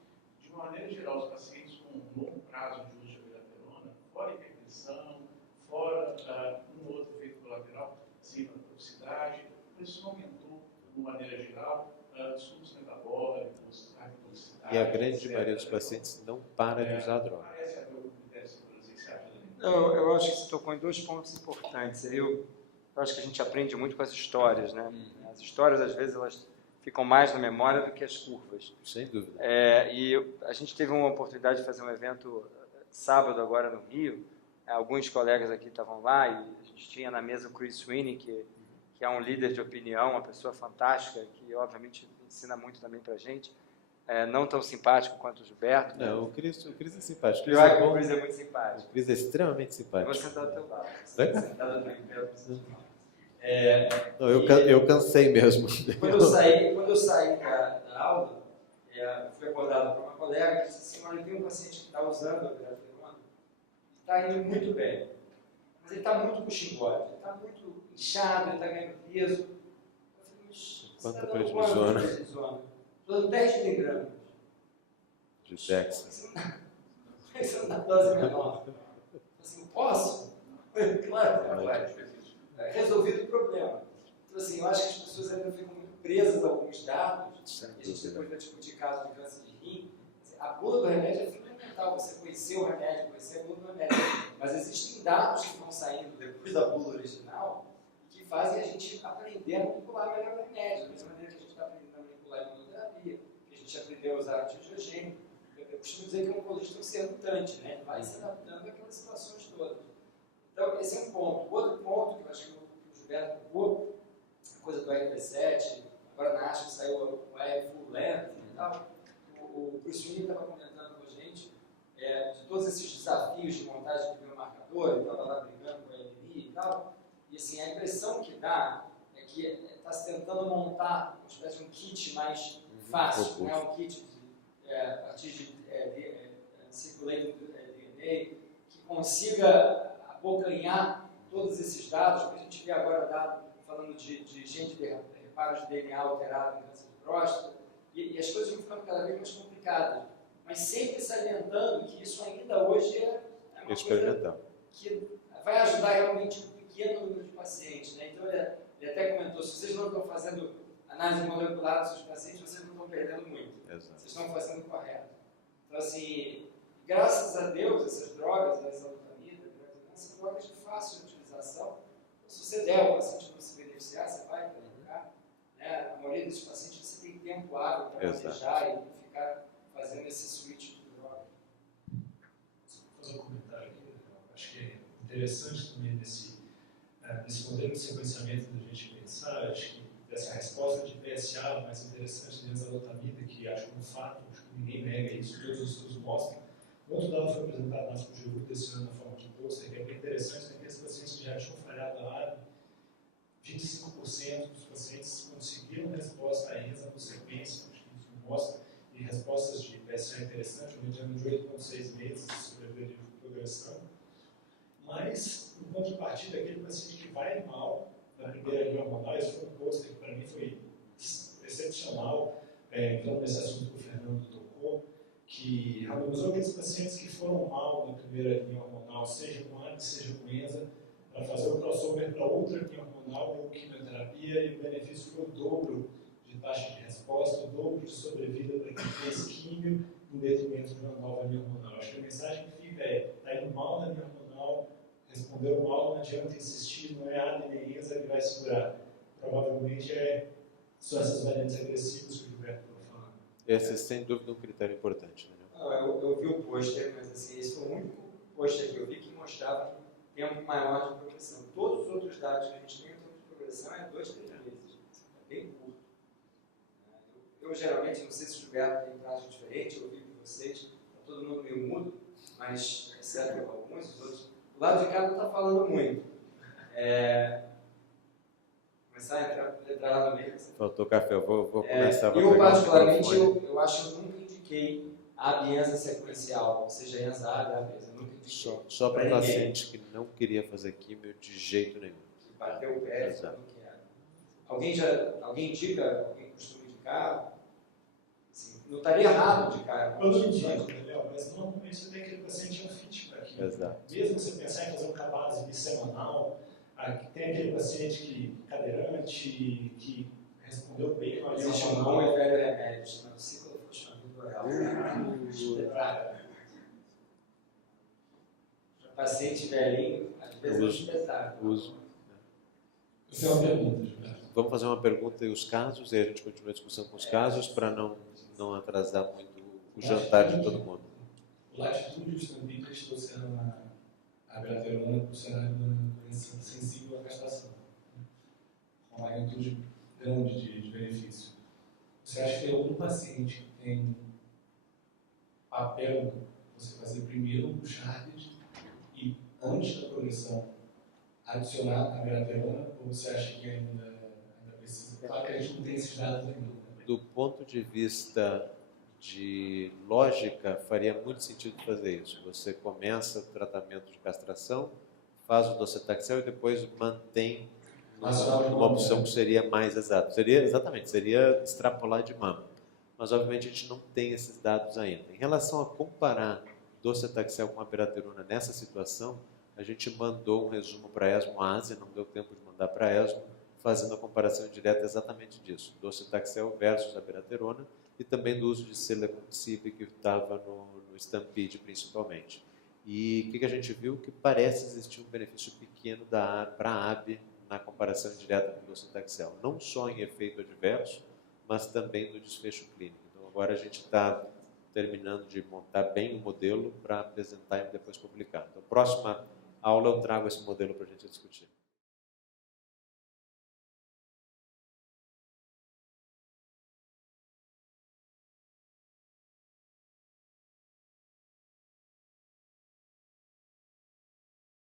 de uma maneira geral, os pacientes com longo prazo de uso de abiraterona, fora hipertensão, fora um ou outro efeito colateral, assim, na toxicidade, isso não aumentou, de uma maneira geral, distúrbios metabólicos, toxicidade. E a grande maioria dos pacientes não para de usar a droga. Parece haver algum critério de segurança que você acha também? Eu acho que você tocou em 2 pontos importantes. Eu acho que a gente aprende muito com as histórias, né? As histórias, às vezes, elas ficam mais na memória do que as curvas. Sem dúvida. E a gente teve uma oportunidade de fazer um evento sábado agora no Rio. Alguns colegas aqui estavam lá e a gente tinha na mesa o Chris Sweeney, que é um líder de opinião, uma pessoa fantástica, que obviamente ensina muito também para a gente. Não tão simpático quanto o Gilberto. Não, o Cris é simpático. Eu acho que o Cris é muito simpático. O Cris é extremamente simpático. Eu vou sentar do teu lado. Sentado do Não, eu cansei mesmo. Quando eu saí da aula, fui acordado por uma colega que disse assim: olha, tem um paciente que está usando a abiraterona, está indo muito bem, mas ele está muito buchimbode, ele está muito inchado, ele está ganhando peso. Eu falei, Quanta Você está dando prednisona? quanto de prednisona? Estou dando 10 miligramas. De Dex. Isso é uma dose menor. Assim, posso? Claro que vai. Resolvido o problema. Então, assim, eu acho que as pessoas ainda ficam muito presas a alguns dados, e a gente depois vai discutir casos de câncer de rim. A bula do remédio é fundamental, você conhecer o remédio, conhecer a bula do remédio. Mas existem dados que vão saindo depois da bula original que fazem a gente aprender a manipular melhor o remédio, da mesma maneira que a gente está aprendendo a manipular a imunoterapia, que a gente aprendeu a usar antiangiogênico. Eu costumo dizer que o oncologista é um ser mutante, né? Ele vai se adaptando àquelas situações todas. Então, esse é um ponto. Outro ponto que eu acho que o Gilberto tocou, a coisa do R37, agora na ASH saiu o R Full Length e tal. O Bruce Willis estava comentando com a gente de todos esses desafios de montagem de biomarcador, ele estava lá brigando com a LNI e tal. E assim, a impressão que dá é que está se tentando montar uma espécie de um kit mais fácil, né? Um kit a partir de circulating DNA, que consiga abocanhar todos esses dados, que a gente vê agora dado falando de gente de reparos de DNA alterado em câncer de próstata, e as coisas vão ficando cada vez mais complicadas, mas sempre salientando que isso ainda hoje é uma coisa que vai ajudar realmente um pequeno número de pacientes, né? Então ele até comentou, se vocês não estão fazendo análise molecular dos seus pacientes, vocês não estão perdendo muito. Exato. Vocês estão fazendo o correto. Então, assim, graças a Deus, essas drogas, a exalutamida, são drogas de fácil utilização. Então, se você der ao paciente para se beneficiar, você vai colocar. Né? A maioria dos pacientes você tem tempo hábil para manejar e não ficar fazendo esse switch de droga. Vou fazer um comentário aqui. Eu acho que é interessante também nesse modelo de sequenciamento da gente pensar, acho que essa resposta de PSA mais interessante de exalutamida, que acho que é um fato, acho que ninguém nega isso, todos os estudos mostram. Outro dado foi apresentado na FUJU desse ano na forma de pôster, que é bem interessante, que aqueles pacientes que já tinham falhado a ARB, 25% dos pacientes conseguiram resposta a ENSA por sequência, acho que isso mostra, e respostas de PSA interessantes, um mediano de 8,6 meses de sobrevivência de progressão. Mas, no ponto de partida, aquele paciente que vai mal na primeira linha hormonal, esse foi um pôster que para mim foi excepcional, entrando nesse assunto que o Fernando tocou, que randomizou aqueles pacientes que foram mal na primeira linha hormonal, seja com ARB, seja com ENSA, para fazer o crossover para outra linha hormonal ou quimioterapia, e o benefício foi o dobro de taxa de resposta, o dobro de sobrevida para quem fez químio em detrimento de uma nova linha hormonal. Acho que a mensagem que fica está indo mal na linha hormonal, respondeu mal, não adianta insistir, não é ARB nem ENSA que vai segurar. Provavelmente são essas variantes agressivas que o Gilberto estava falando. Esse é sem dúvida um critério importante. Né? Não, eu vi o pôster, mas assim, esse foi o único pôster que eu vi que mostrava tempo maior de progressão. Todos os outros dados que a gente tem, o tempo de progressão é 2, 3 meses. É bem curto. Eu geralmente, não sei se o Gilberto tem prazo diferente, eu ouvi de vocês, está todo mundo meio mudo, mas exceto alguns, os outros. O lado de cá não está falando muito. Começar a entrar lá no meio. Faltou café, eu vou começar a Eu, particularmente, eu acho que eu nunca indiquei a ABENSA sequencial, seja ENSA, ABENSA, eu nunca indiquei. Só para paciente que não queria fazer químio de jeito nenhum. Que bateu o pé, não quer. Alguém indica, alguém costuma indicar? Assim, não estaria errado indicar. Eu não indico, Léo, mas normalmente você tem aquele paciente fit para aquilo. Exato. Mesmo você pensar em fazer um cabaz bissemanal, tem aquele paciente que cadeirante, que respondeu bem com a linha existe um bom e velho remédio chamado ciclofosfamida oral. Paciente velhinho, às vezes é pesado. Uso. Essa é uma pergunta, Gilberto. Vamos fazer uma pergunta e os casos, e a gente continua a discussão com os casos, para não atrasar muito o jantar de todo mundo. O Latitude também prestou a abiraterona por ser uma doença sensível à castração. Uma magnitude grande de benefício. Você acha que tem algum paciente que tem papel você fazer primeiro um Chardet e, antes da progressão, adicionar a abiraterona, ou você acha que ainda precisa? Claro que a gente não tem esses dados ainda. Do ponto de vista de lógica, faria muito sentido fazer isso. Você começa o tratamento de castração, faz o docetaxel e depois mantém numa opção que seria mais exata. Seria extrapolar de mama. Mas, obviamente, a gente não tem esses dados ainda. Em relação a comparar docetaxel com abiraterona nessa situação, a gente mandou um resumo para a ESMO Ásia, não deu tempo de mandar para a ESMO, fazendo a comparação direta exatamente disso, docetaxel versus abiraterona, e também do uso de Celecoxib, que estava no Stampede, principalmente. E o que a gente viu? Que parece existir um benefício pequeno para a AB na comparação direta com o docetaxel, não só em efeito adverso, mas também no desfecho clínico. Então, agora a gente está terminando de montar bem o modelo para apresentar e depois publicar. Então, próxima aula eu trago esse modelo para a gente discutir.